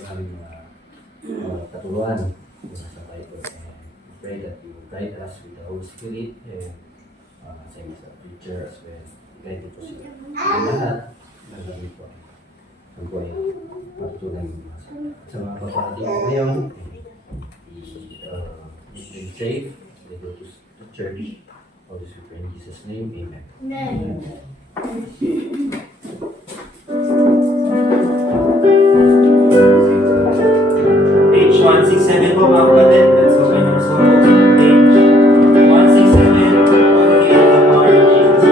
maraming mga katuluan sa Bible. And we pray that you will guide us with the Holy Spirit and same as the preacher as well. Guide po sila. Ang lahat na gamit po. Ang po ay patutunan mo sa mga kapatid ko ngayon. Be safe. They go to church. All this we pray in Jesus' name. Amen. Amen. Page 167 po mga kapatid. Let's open our souls. Page 167. Forgive the power of Jesus.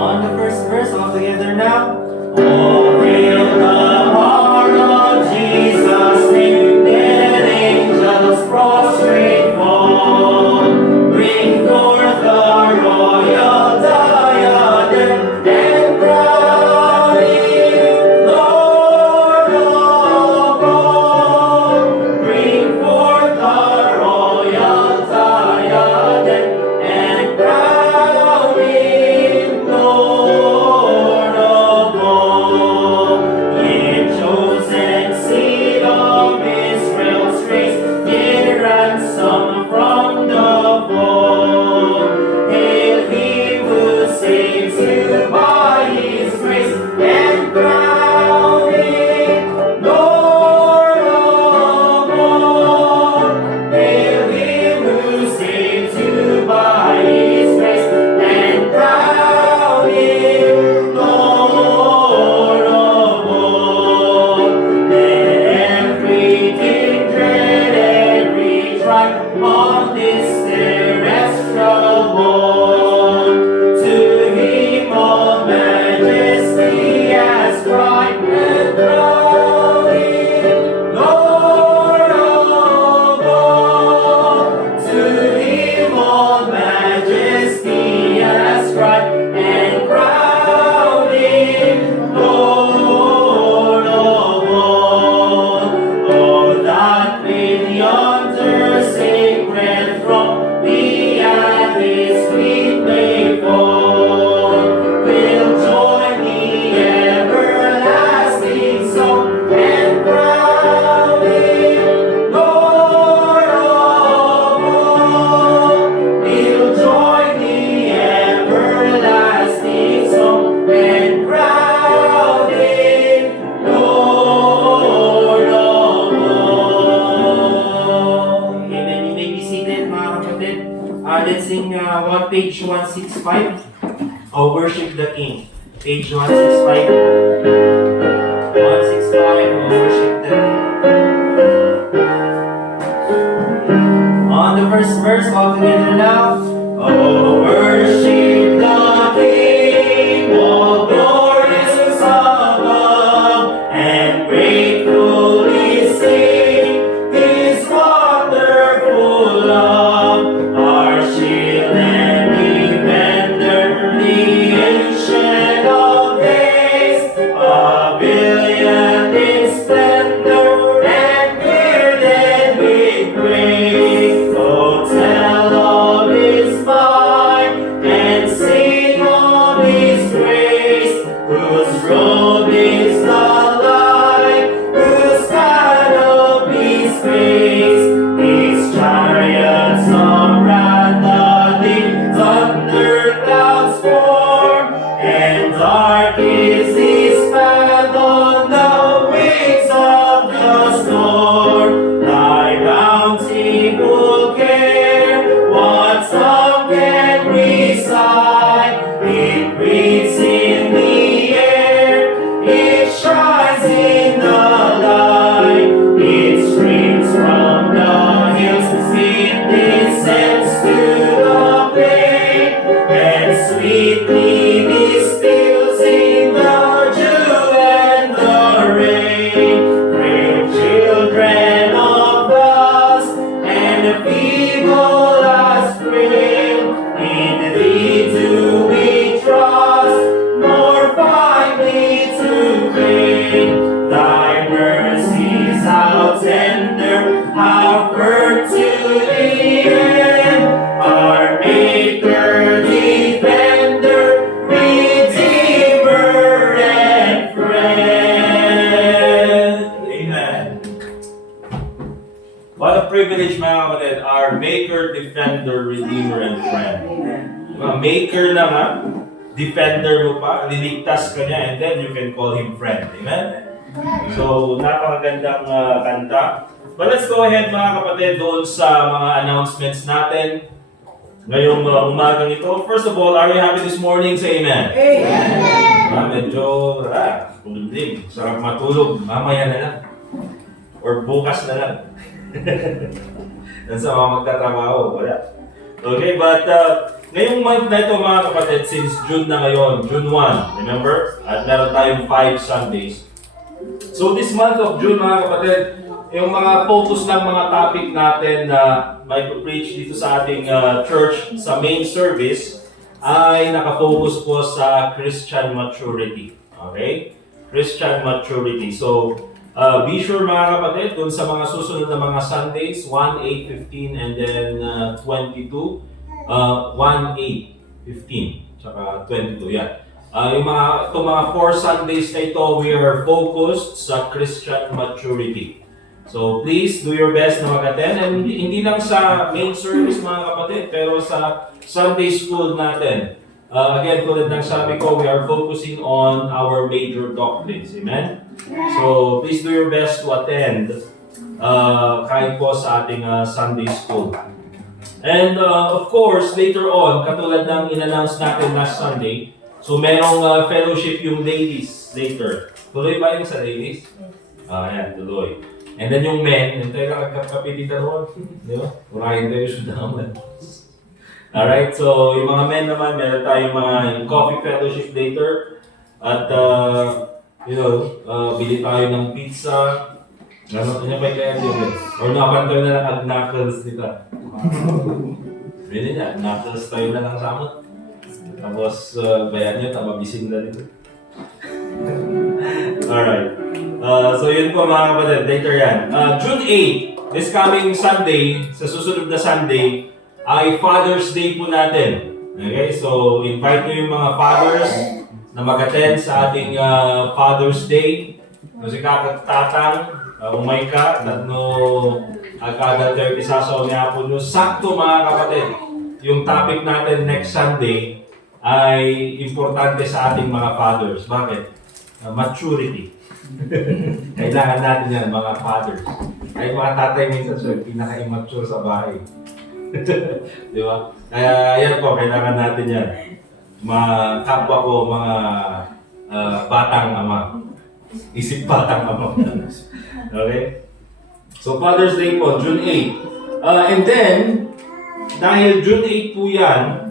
On the first verse, all together now. Oh, hail the power of Jesus' name, let angels prostrate fall. Bring forth the royal diadem and crown him Lord of all. Bring forth the royal diadem and crown him Lord of all. Ye chosen seed of Israel's race, ye ransom from the fold. Hail him who saves you by his grace and crown him Lord of all. Hail him who saves you by his grace and crown him Lord of all. Let every kindred, every tribe on this terrestrial world to him all majesty ascribe and crown him Lord of all. To him all majesty ascribe and crown him Lord of all. Oh, that with yonder sacred throne we at his feet may fall. We'll join the everlasting song and crown him Lord of all. We'll join the everlasting song and crown him Lord of all. Amen. You may be seated, mga kapatid. Let's sing page 165. Oh, worship the King. Page 165. 165. Oh, worship the King. On the first verse, all together now. Oh, worship the King, all glorious above, and gratefully sing His wonderful love. Our shield and defender, the ancient of days, pavilion in splendor and bearded with grace. Oh, tell of His might and sing of His grace, whose robe is the light, whose canopy's grace. His chariots of wrath, the thunder clouds form, and dark is His path on the wings of the storm. Thy bountiful care, what song can recite? It breathes in the air, it shines in the light, it streams from the hills, it descends to the plain, and sweetly distills in the dew and the rain. Frail children of dust and feeble as frail, in Thee do we trust, nor find Thee to claim. Thy mercies how tender, how firm to the end. Our Maker, defender, master and friend. Maker na nga, defender mo pa, liligtas ka niya, and then you can call him friend. Amen? So, napakagandang kanta. But let's go ahead mga kapatid doon sa mga announcements natin ngayong umagang ito. First of all, are you happy this morning? Say amen. Amen. Medyo, kulimlim. Sarap matulog. Mamaya na lang. Or bukas na lang. Sa mga magtatrabaho, wala. Okay, but ngayong month na ito mga kapatid, since June na ngayon, June 1, remember? At meron tayong 5 Sundays. So this month of June mga kapatid, yung mga focus ng mga topic natin na may preach dito sa ating church sa main service ay nakafocus po sa Christian maturity. Okay? Christian maturity. So, be sure mga kapatid, dun sa mga susunod na mga Sundays, 1, 8, 15, and then 22, 1, 8, 15, tsaka 22, yan. Itong mga 4 Sundays na ito, we are focused sa Christian maturity. So please do your best na mag-attend, and hindi lang sa main service mga kapatid, pero sa Sunday school natin. Again, tulad ng sabi ko, we are focusing on our major doctrines. Amen? So please do your best to attend kahit po sa ating Sunday school. And of course, later on, katulad ng in-announce natin last Sunday, so merong fellowship yung ladies later. Tuloy ba yung sa ladies? Ayan, tuloy. And then yung men, yung tayo kakapit dito ron. Di ba? Urahin tayo siya naman. Alright, so yung mga men naman, meron tayong mga coffee fellowship later. At, bili tayo ng pizza. Ano ba kaya yun? Or nakapantay na lang at knuckles nila. Really na, knuckles tayo na lang sa amin. Tapos, bayan nyo, tababising na dito. Alright. So yun po mga kapatid, later yan. June 8, this coming Sunday, sa susunod na Sunday, ay Father's Day po natin. Okay, so invite nyo yung mga fathers na mag-attend sa ating Father's Day. Kasi kakatatang, umay ka, tatno agad kayo isasaw niya po nyo. Sakto mga kapatid, yung topic natin next Sunday ay importante sa ating mga fathers. Bakit? Maturity. Kailangan natin yan, mga fathers. Ay mga tatay minsan, sir, pinaka-immature sa bahay. Di ba? Kaya yan po, kailangan natin yan. Mga kapwa ko, mga batang ama. Isip batang ama. Okay? So Father's Day po, June 8. And then, dahil June 8 po yan,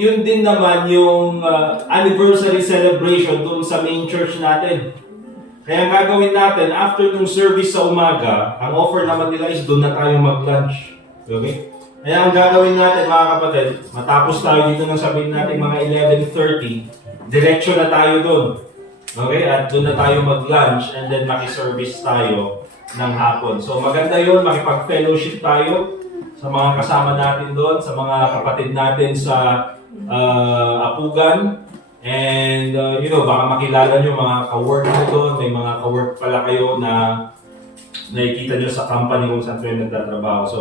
yun din naman yung anniversary celebration doon sa main church natin. Kaya ang gagawin natin, after ng service sa umaga, ang offer naman nila is doon na tayo mag-lunch. Okay? Kaya ang gagawin natin mga kapatid, matapos tayo dito ng sabihin natin mga 11:30, diretso na tayo doon. Okay? At doon na tayo mag-lunch and then maki-service tayo ng hapon. So maganda yun, makipag-fellowship tayo sa mga kasama natin doon, sa mga kapatid natin sa Apugan. And baka makilala nyo mga ka-work nyo doon, may mga ka-work pala kayo na nakikita nyo sa company kung saan kayo nagtatrabaho. So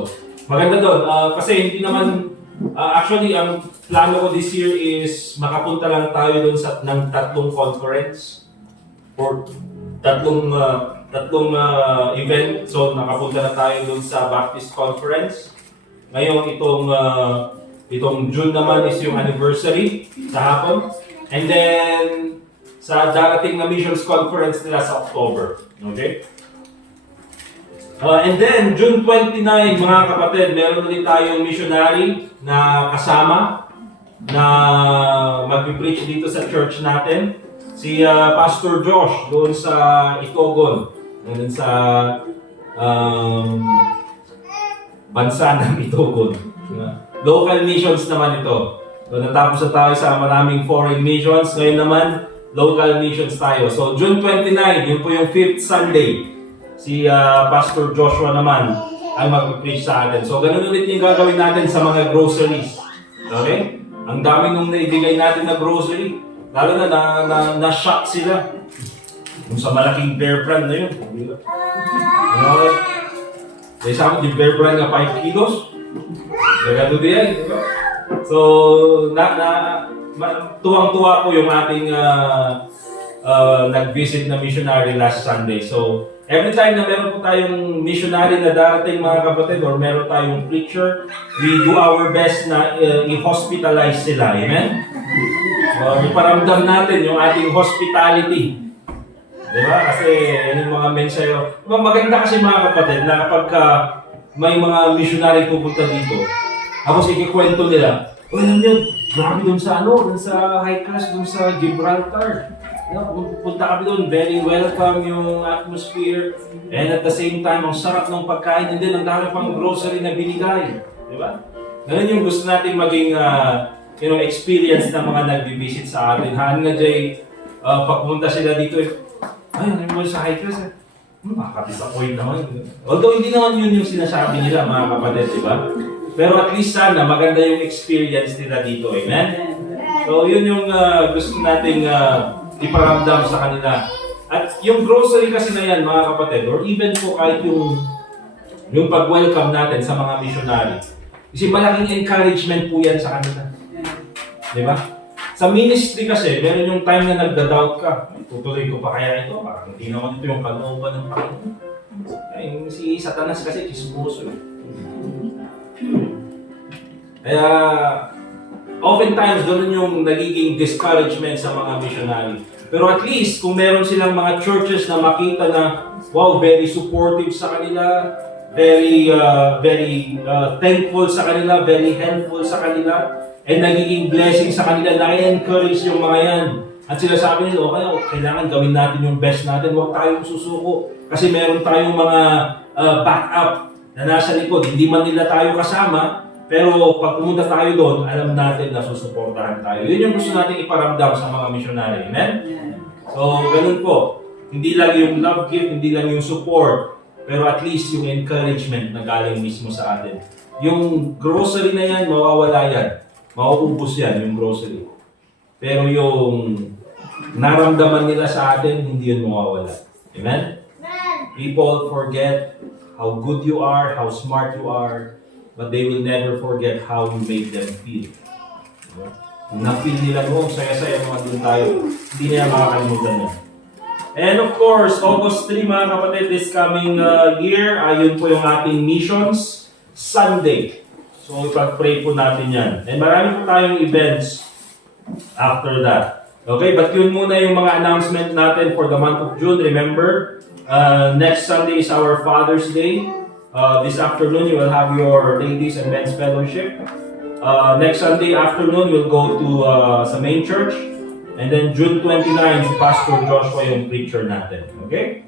maganda doon, kasi hindi naman, actually ang plano ko this year is makapunta lang tayo doon ng 3 conference or tatlong event. So nakapunta na tayo doon sa Baptist Conference. Ngayon, itong June naman is yung anniversary sa hapon. And then, sa darating na missions conference nila sa October. Okay? And then, June 29, mga kapatid, meron ulit tayong missionary na kasama na mag-preach dito sa church natin. Si Pastor Josh, doon sa Itogon. Doon sa bansa ng Itogon. Local missions naman ito. So, natapos na tayo sa maraming foreign missions. Ngayon naman, local missions tayo. So, June 29, yun po yung 5th Sunday. Si Pastor Joshua naman ang mag-preach sa atin. So, ganun ulit yung gagawin natin sa mga groceries. Okay? Ang dami nung naibigay natin na grocery. Lalo na na-shock sila. Yung sa malaking Bear Brand na yun. Okay? May isang yung Bear Brand na 5 kilos. Ganado din yan, di ba? So, tuwang-tuwa po yung ating nag-visit na missionary last Sunday. So, every time na meron po tayong missionary na darating mga kapatid or meron tayong preacher, we do our best na i-hospitalize sila. Amen? Iparamdam natin yung ating hospitality. Diba? Kasi yung mga mensahe, maganda kasi mga kapatid na kapag may mga missionary pupunta dito, tapos ikikwento nila, alam nyo, grabe dun sa dun sa high class, dun sa Gibraltar. Punta kami doon, very welcome yung atmosphere. And at the same time, ang sarap ng pagkain din, ang dami pang grocery na binigay. Diba? Ganun yung gusto natin maging experience ng mga nag-visit sa atin. Haan nga Jay, pag pumunta sila dito, ay, ano mo sa high class? Makaka-disappoint naman. Although hindi naman yun yung sinasabi nila mga kapatid, diba? Pero at least sana maganda yung experience nila dito. Amen? So yun yung gusto nating iparamdam sa kanila. At yung grocery kasi na yan mga kapatid, or even po kahit yung pag-welcome natin sa mga missionary, kasi malaking encouragement po yan sa kanila. Di ba? Sa ministry kasi, meron yung time na nagda-doubt ka. Tutuloy ko pa kaya ito? Parang hindi naman ito yung kalooban ng Panginoon. Ay, si Satanas kasi chismoso. Kaya, oftentimes, doon yung nagiging discouragement sa mga missionary. Pero at least, kung meron silang mga churches na makita na, wow, very supportive sa kanila, very thankful sa kanila, very helpful sa kanila, and nagiging blessing sa kanila, na-encourage yung mga yan. At sila sabi nila, okay, kailangan gawin natin yung best natin, huwag tayong susuko. Kasi meron tayong mga backup na nasa likod. Hindi man nila tayo kasama, pero pag pumunta tayo doon, alam natin na susuportahan tayo. Yun yung gusto natin iparamdam sa mga missionary. Amen? So, ganun po. Hindi lang yung love gift, hindi lang yung support, pero at least yung encouragement na galing mismo sa atin. Yung grocery na yan, mawawala yan. Mauubos yan, yung grocery. Pero yung naramdaman nila sa atin, hindi yun mawawala. Amen? People forget how good you are, how smart you are, but they will never forget how you make them feel. Kung na-feel nila noon, saya-saya mga doon tayo, hindi nila makakalimutan yan. And of course, August 3 mga kapatid, this coming year, ayun po yung ating Missions Sunday. So ipag-pray po natin yan. And marami po tayong events after that. Okay, but yun muna yung mga announcement natin for the month of June. Remember, next Sunday is our Father's Day. This afternoon, you will have your ladies and men's fellowship. Next Sunday afternoon, we'll go to sa main church. And then June 29, si Pastor Joshua yung preacher natin. Okay?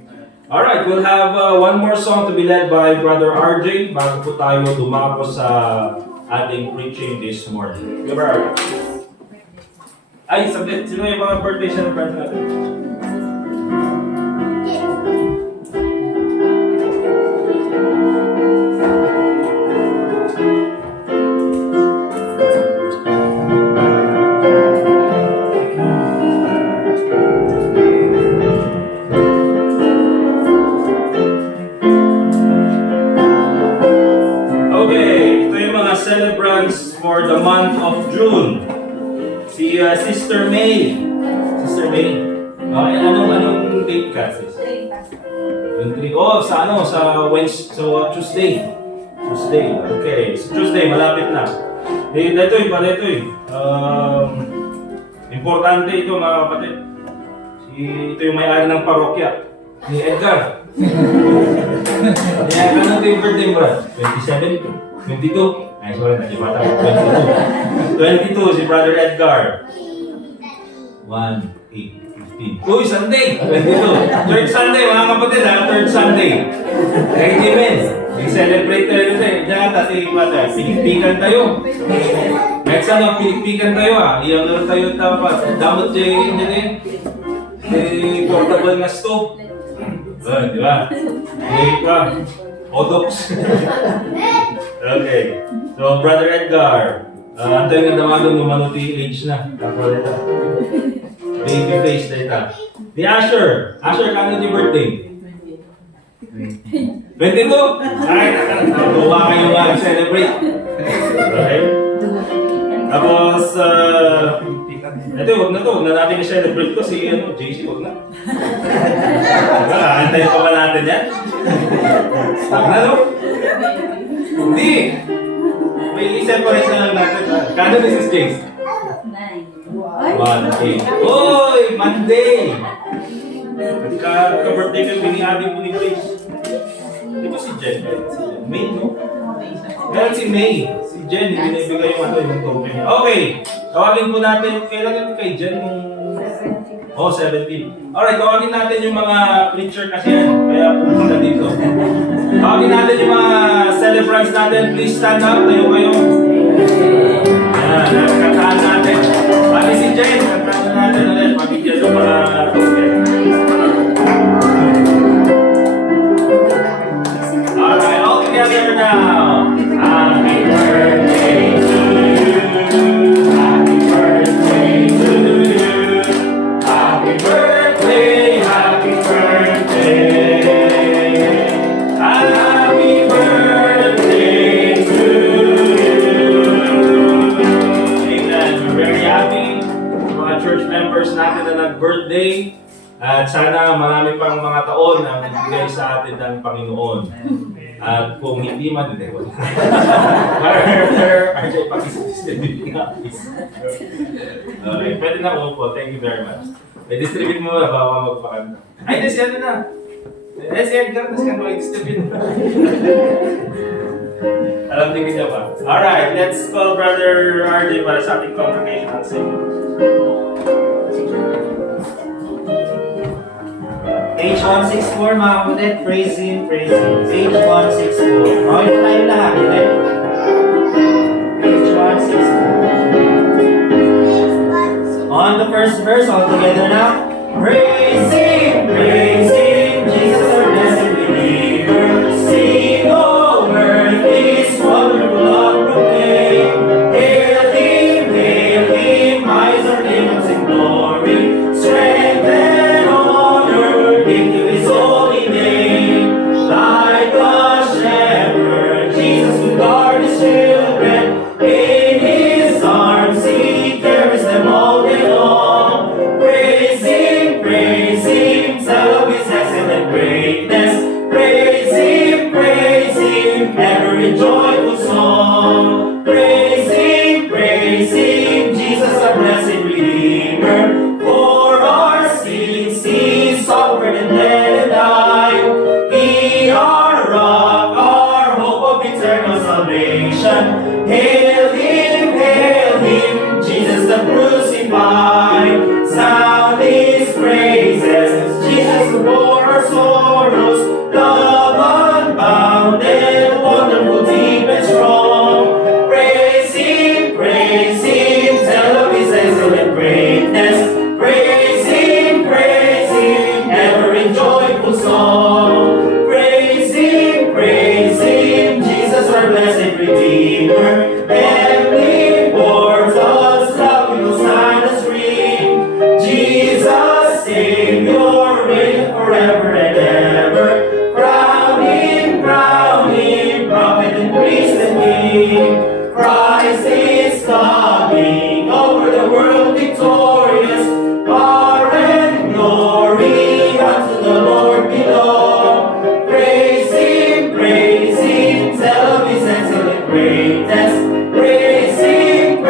Alright, we'll have one more song to be led by Brother RJ bago po tayo dumako sa ating preaching this morning. Okay, Brother? Ay, sabit. Sino yung mga birthday celebrants natin? For the month of June. Si Sister May. Sister May. Okay, anong date ka, sis? June 3. Oh, sa Wednesday, so Tuesday. Tuesday. Okay. So Tuesday, malapit na. Ito eh. Importante ito mga kapatid. Ito yung may-ari ng parokya. Ni Edgar. Kaya ano ito yung birthday mo, Brad? 27? 22? Ay, sorry, nakibata ko. 22. 22, si Brother Edgar. 1, 8, 15. Uy, Sunday! 22. Third Sunday, mga kapatid ha? Third Sunday. Right, amen. I-celebrate tayo nito eh. Diyan ka, si Brother. Pinikpikan tayo. Next time, pinikpikan tayo ha. Iyan na tayo dapat. Damot dyan eh. Portable nga stove. Di ba? Odox. Okay. So, Brother Edgar, antayin nga naman nung manuti age na. Baby face data. Ni Asher. Asher, kano di birthday? 22? Ay, nakatuwa kayo mag-celebrate. Okay? Tapos, ito, huwag na natin i-celebrate ko si JC, huwag na. Diba, antayin pa ba natin yan? Huwag na, no? Hindi! May i-separate na lang natin. Kano this is Jace? 1 Oy! Monday! Ka-birthday kayo, biniadi po ni Grace. Di ba si Jen? May, no? Meron si May. Si Jen, hindi naibigay yung token. Okay. Tawagin po natin. Kailan kay Jen? 17. Alright, tawagin natin yung mga preacher kasi yan. Kaya pumunta dito. Tawagin natin yung mga celebrants natin. Please stand up. Tayo kayo. Yan. Kantaan natin. Pati si Jen. Kantaan natin ulit. Pagigyan yung mga token. Alright, all together now. Happy birthday to you. Happy birthday to you. Happy birthday, happy birthday. Happy birthday to you. Amen. We're very happy. Mga church members natin na nag-birthday. At sana marami pang mga taon ang nagbigay sa atin ng Panginoon. At kung hindi man, hindi. RJ, pakisidistribute nga. Okay, pwede na umupo. Thank you very much. I-distribute mo na baka magpakanta. Ay, this yan na. Si Edgar, tapos ka mag-distribute. Alam din niya ba? Alright, let's call Brother RJ para sa ating congregational singing. Page 164 mga kapatid, praise Him, praise Him. Page 164. Okay po tayo lahat, okay? Page 164. On the first verse, all together now. Praise Him, Jesus our blessed Redeemer. Sing, oh earth, His wonderful love proclaim. Hail Him, eyes are demons in glory. Strength and honor, into His holy name. Like a shepherd, Jesus will guard His children. In His arms He carries them all day long. Praise Him, tell of His excellent greatness. Praise Him, every joyful song. Praise Him, Jesus our blessed Redeemer. For our sins He suffered and bled and died. He our rock, our hope of eternal salvation. Hail Him, Jesus the crucified. Sound His praises, Jesus who bore our sorrows. Love unbounded, wonderful, deep and strong. Praise Him, tell of His excellent greatness. Praise Him, ever in joyful song. Praise Him, Jesus our blessed Redeemer. Heavenly portals, love will sign us free. Jesus, Savior, reign forever and ever. Crown Him, prophet and priest and king. Christ is coming, over the world victorious. Power and glory unto the Lord belong. Praise Him, tell of His excellent greatness. Praise Him,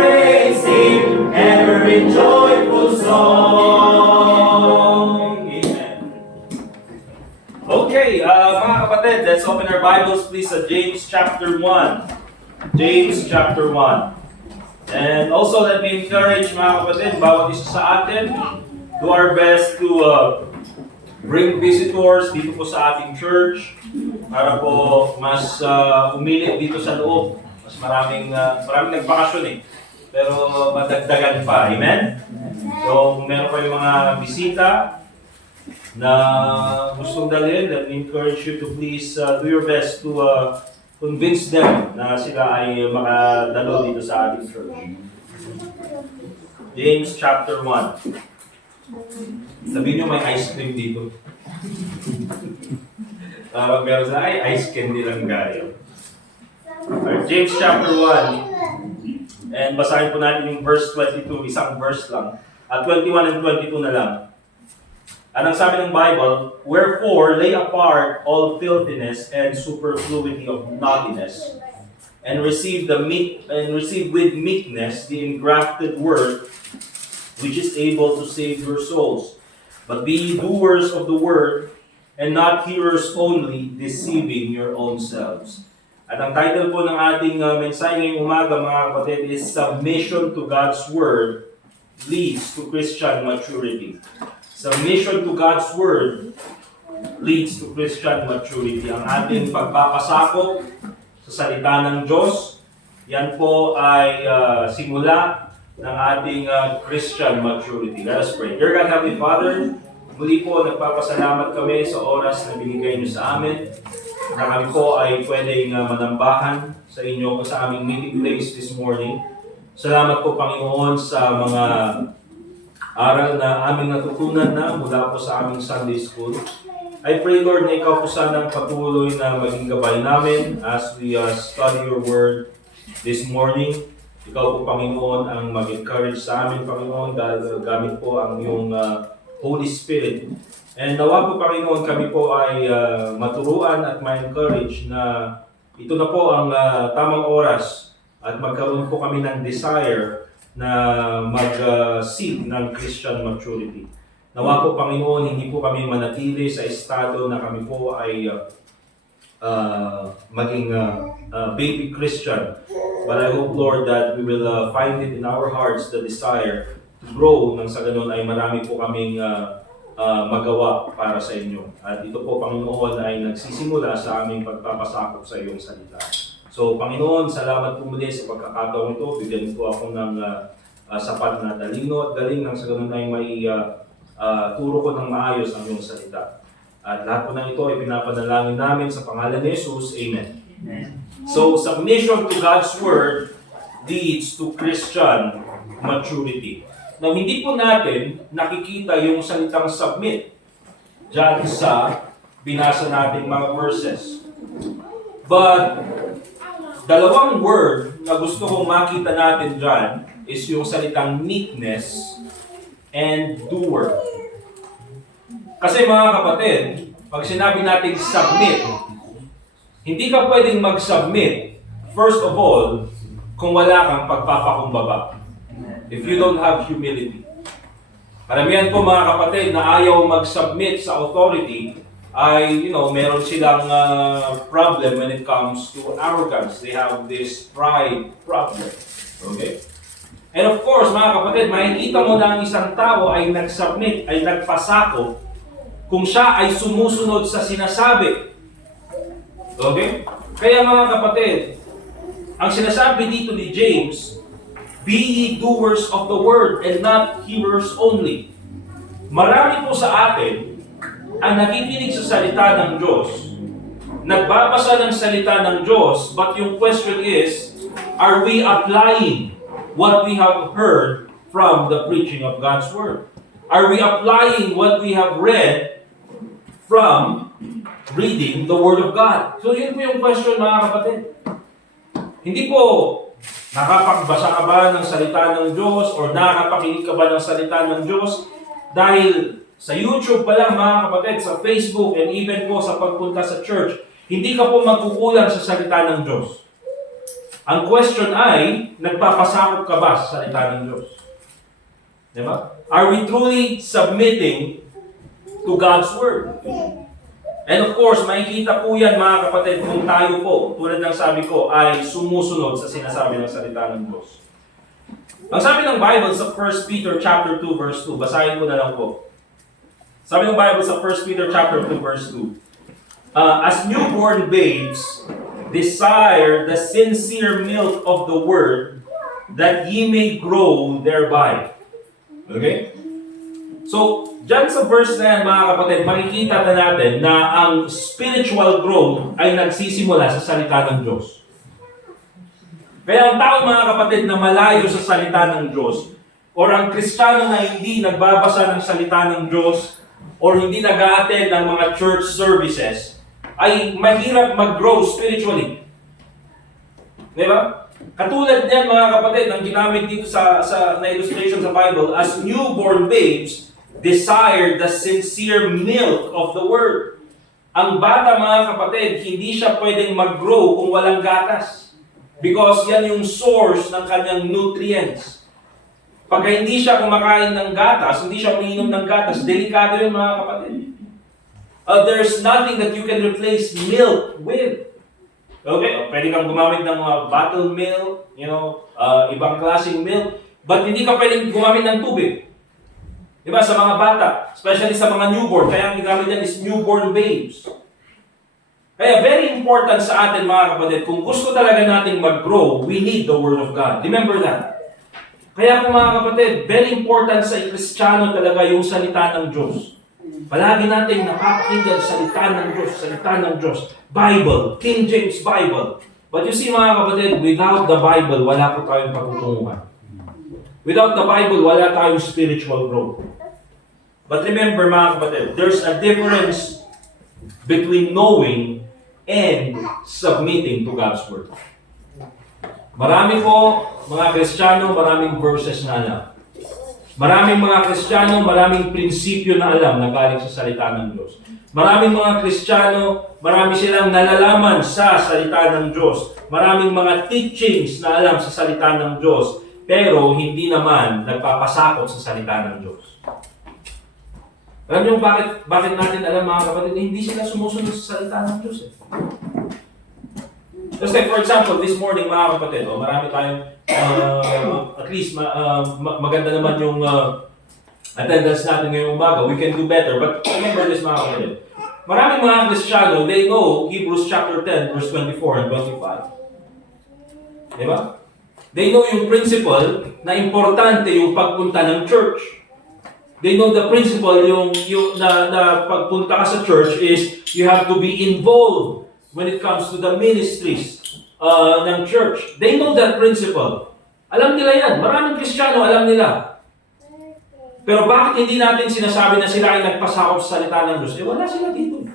ever in joyful song. Amen. Okay, mga kapatid, let's open our Bibles please at James chapter 1. James chapter 1. And also let me encourage mga kapatid, bawat isa sa atin, do our best to bring visitors dito po sa ating church para po mas umilit dito sa loob. Mas maraming nagbakasyon eh. Pero madagdagan pa. Amen? So kung meron kayong mga bisita na gustong dalhin, let me encourage you to please do your best to convince them na sila ay makadalo dito sa ating church. James chapter 1. Sabihin nyo may ice cream dito. Pag meron sila, ay ice candy lang gayo. Alright, James chapter 1. And basahin po natin yung verse 22, isang verse lang. At 21 and 22 na lang. Anong sabi ng Bible? Wherefore, lay apart all filthiness and superfluity of naughtiness, and receive with meekness the engrafted word, which is able to save your souls. But be ye doers of the word, and not hearers only, deceiving your own selves. At ang title po ng ating mensahe ngayong umaga, mga kapatid, is Submission to God's Word leads to Christian maturity. Submission to God's Word leads to Christian maturity. Ang ating pagpapasakop sa salita ng Diyos, yan po ay simula ng ating Christian maturity. Let us pray. Dear God, Heavenly Father, muli po nagpapasalamat kami sa oras na binigay niyo sa amin, na kami po ay pwedeng manambahan sa inyo sa aming meeting place this morning. Salamat po, Panginoon, sa mga aral na aming natutunan na mula po sa aming Sunday School. I pray, Lord, na ikaw po sanang patuloy na maging gabay namin as we study your word this morning. Ikaw po, Panginoon, ang mag-encourage sa amin, Panginoon, dahil gamit po ang iyong Holy Spirit. And nawa po, Panginoon, kami po ay maturuan at ma-encourage na ito na po ang tamang oras at magkaroon po kami ng desire na mag-seek ng Christian maturity. Nawa po, Panginoon, hindi po kami manatili sa estado na kami po ay maging baby Christian. But I hope, Lord, that we will find it in our hearts the desire to grow nang sa ganun ay marami po kaming magawa para sa inyo. At ito po, Panginoon, ay nagsisimula sa aming pagpapasakop sa iyong salita. So, Panginoon, salamat po muli sa pagkakataong ito. Bigyan po ako ng sapat na talino at galing nang sa ganun ay may turo ko ng maayos ang iyong salita. At lahat po ng ito ay pinapanalangin namin sa pangalan ni Jesus. Amen. Amen. So, submission to God's Word leads to Christian maturity. Now, hindi po natin nakikita yung salitang submit dyan sa binasa nating mga verses. But, dalawang word na gusto kong makita natin dyan is yung salitang meekness and doer. Kasi mga kapatid, pag sinabi natin submit, hindi ka pwedeng mag-submit, first of all, kung wala kang pagpapakumbaba. If you don't have humility. Karamihan po mga kapatid na ayaw mag-submit sa authority ay, meron silang problem when it comes to arrogance. They have this pride problem. Okay? And of course, mga kapatid, makikita mo na ang isang tao ay nag-submit, ay nagpasako kung siya ay sumusunod sa sinasabi. Okay? Kaya mga kapatid, ang sinasabi dito ni James, be ye doers of the word and not hearers only. Marami po sa atin ang nakikinig sa salita ng Diyos, nagbabasa ng salita ng Diyos, but yung question is, are we applying what we have heard from the preaching of God's Word? Are we applying what we have read from reading the Word of God? So yun po yung question, mga kapatid. Hindi po nakapagbasa ka ba ng salita ng Diyos or nakapakinig ka ba ng salita ng Diyos dahil sa YouTube pa lang, mga kapatid, sa Facebook and even po sa pagpunta sa church, hindi ka po magkukulang sa salita ng Diyos. Ang question ay, nagpapasakop ka ba sa salita ng Diyos? Diba? Are we truly submitting to God's Word? And of course, makikita po yan, mga kapatid, kung tayo po, tulad ng sabi ko, ay sumusunod sa sinasabi ng salita ng Diyos. Ang sabi ng Bible sa 1 Peter chapter 2 verse 2, basahin ko na lang po. Sabi ng Bible sa 1 Peter chapter 2 verse 2, as newborn babes, desire the sincere milk of the word, that ye may grow thereby. Okay? So, dyan sa verse na yan, mga kapatid, makikita na natin na ang spiritual growth ay nagsisimula sa salita ng Diyos. Kaya ang tao, mga kapatid, na malayo sa salita ng Diyos, or ang Kristiyano na hindi nagbabasa ng salita ng Diyos, or hindi nag-a-attend ng mga church services, ay mahirap mag-grow spiritually. Di ba? Katulad niyan mga kapatid, ang ginamit dito na illustration sa Bible, as newborn babes, desire the sincere milk of the Word. Ang bata mga kapatid, hindi siya pwedeng mag-grow kung walang gatas. Because yan yung source ng kanyang nutrients. Pag hindi siya kumakain ng gatas, hindi siya umiinom ng gatas, delikado yun mga kapatid. There's nothing that you can replace milk with. Okay, pwede kang gumamit ng bottled milk, ibang klaseng milk, but hindi ka pwedeng gumamit ng tubig. Diba? Sa mga bata, especially sa mga newborn, kaya ang ginamit yan is newborn babes. Kaya very important sa atin mga kapatid, kung gusto talaga nating mag-grow, we need the Word of God. Remember that. Kaya po mga kapatid, very important sa Kristiyano talaga yung salita ng Diyos. Palagi natin napapakinggan salita ng Diyos, salita ng Diyos. Bible, King James Bible. But you see mga kapatid, without the Bible, wala po tayong patutunguhan. Without the Bible, wala tayong spiritual growth. But remember mga kapatid, there's a difference between knowing and submitting to God's Word. Marami po, mga Kristiyano, maraming verses na alam. Maraming mga Kristiyano, maraming prinsipyo na alam na galing sa salita ng Diyos. Maraming mga Kristiyano, marami silang nalalaman sa salita ng Diyos. Maraming mga teachings na alam sa salita ng Diyos, pero hindi naman nagpapasakot sa salita ng Diyos. Alam niyo bakit natin alam mga kapatid, hindi sila sumusunod sa salita ng Diyos eh. Just like for example, this morning mga kapatid, marami tayong, at least maganda naman yung attendance natin ngayong umaga. We can do better. But remember this mga kapatid. Maraming mga Kristiyano, they know Hebrews chapter 10, verse 24 and 25. Diba? They know yung principle na importante yung pagpunta ng church. They know the principle na pagpunta ka sa church is you have to be involved when it comes to the ministries ng church. They know that principle. Alam nila yan. Maraming Kristiyano alam nila. Pero bakit hindi natin sinasabi na sila ay nagpasakop sa salita ng Diyos? Wala sila dito.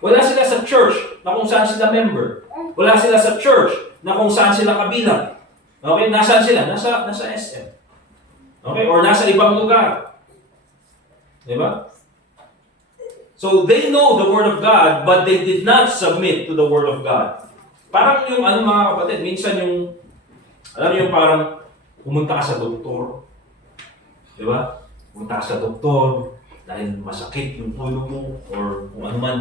Wala sila sa church na kung saan sila member. Wala sila sa church na kung saan sila kabilang. Okay? Nasaan sila? Nasa SM. Okay? Or nasa ibang lugar. Diba? So they know the Word of God, but they did not submit to the Word of God. Parang yung mga kapatid, minsan yung, alam niyo yung parang pumunta ka sa doktor. Diba? Pumunta ka sa doktor dahil masakit yung ulo mo or kung ano man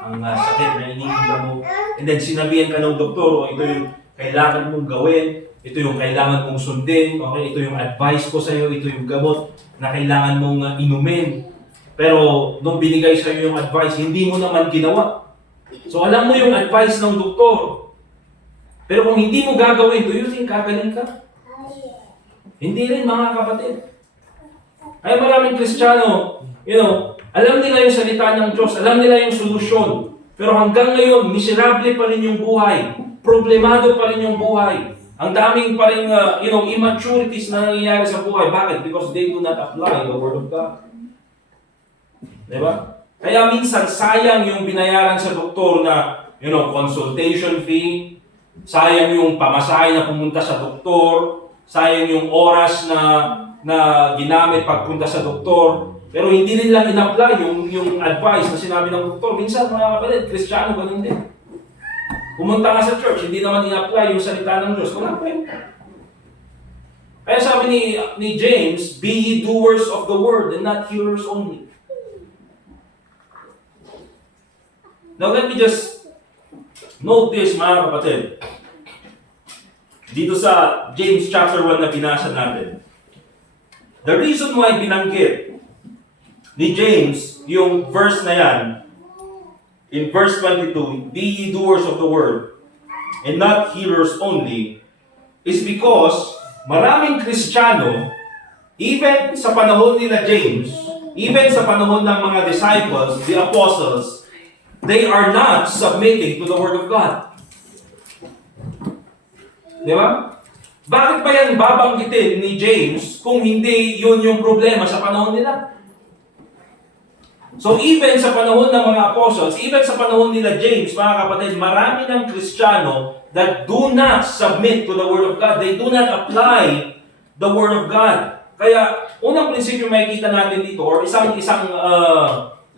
ang sakit na iniinda mo. And then sinabihan ka ng doktor, ito yung kailangan mong gawin, ito yung kailangan mong sundin, okay? Ito yung advice ko sa iyo, ito yung gamot na kailangan mong inumin. Pero nung binigay sa iyo yung advice, hindi mo naman ginawa. So alam mo yung advice ng doktor. Pero kung hindi mo gagawin, do you think kagaling ka? Hindi rin mga kapatid. Ay maraming Kristiyano, alam nila yung salita ng Diyos, alam nila yung solusyon. Pero hanggang ngayon, miserable pa rin yung buhay. Problemado pa rin yung buhay. Ang daming pa rin, immaturities na nangyayari sa buhay. Bakit? Because they do not apply the Word of God. Diba? Kaya minsan, sayang yung binayaran sa doktor na, consultation fee, sayang yung pamasahe na pumunta sa doktor, sayang yung oras na ginamit pagpunta sa doktor, pero hindi rin lang in-apply yung advice na sinabi ng doktor. Minsan, mga kapatid, Kristiyano, ganun din. Pumunta ka sa church, hindi naman in-apply yung salita ng Diyos. Wala pa yun. Kaya sabi ni James, be ye doers of the word and not hearers only. Now let me just note this mga kapatid. Dito sa James chapter 1 na binasa natin. The reason why binanggit ni James yung verse na yan, in verse 22, be ye doers of the word and not hearers only, is because maraming Kristiyano, even sa panahon nila James, even sa panahon ng mga disciples, the apostles, they are not submitting to the Word of God. Di ba? Bakit ba yan babanggitin ni James kung hindi yun yung problema sa panahon nila? So even sa panahon ng mga apostles, even sa panahon nila James, mga kapatid, marami ng Kristiyano that do not submit to the Word of God. They do not apply the Word of God. Kaya, unang prinsipyo makikita natin dito, or isang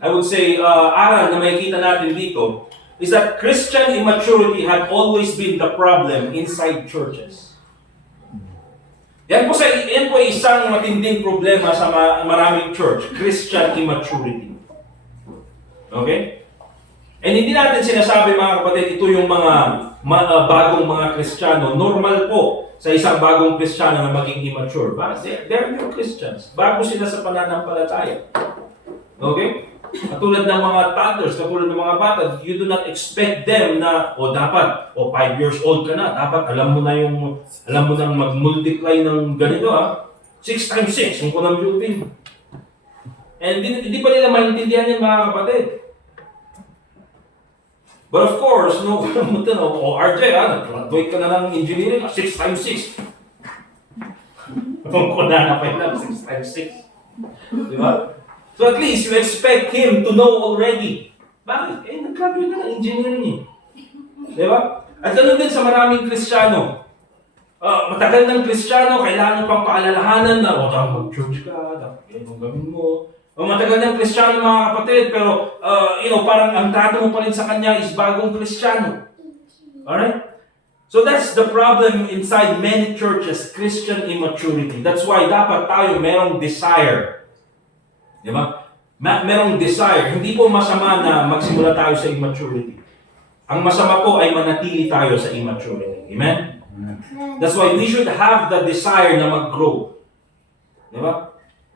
I would say, aral na makikita natin dito, is that Christian immaturity had always been the problem inside churches. Yan po isang matinding problema sa maraming church, Christian immaturity. Okay? And hindi natin sinasabi mga kapatid, ito yung mga bagong mga Kristiyano. Normal po sa isang bagong Kristiyano na maging immature. They're new Christians. Bago sila sa pananampalataya. Okay? Katulad ng mga toddlers, katulad ng mga bata, you do not expect them na, dapat, 5 years old ka na, dapat alam mo nang mag-multiply ng ganito 6 times 6, yung computing. And hindi pa nila maintindihan yan mga kapatid. But of course, RJ, nag-graduate ka na ng engineering, 6 times 6. Kung na pa yun, 6 times 6. Di ba? So at least you expect him to know already. Bakit? Nag-graduate ka ng engineering Di ba? At ganoon din sa maraming Kristiyano. Matagal ng Kristiyano, kailangan pang paalalahanan na, dapat mag-church ka, dapat yung gawin mo. Matagal ng Kristiyano mga kapatid, pero parang ang trato mo pa rin sa kanya is bagong Kristiyano. Alright? So that's the problem inside many churches, Christian immaturity. That's why dapat tayo merong desire. Di ba? Merong desire. Hindi po masama na magsimula tayo sa immaturity. Ang masama po ay manatili tayo sa immaturity. Amen? That's why we should have the desire na mag-grow. Di ba?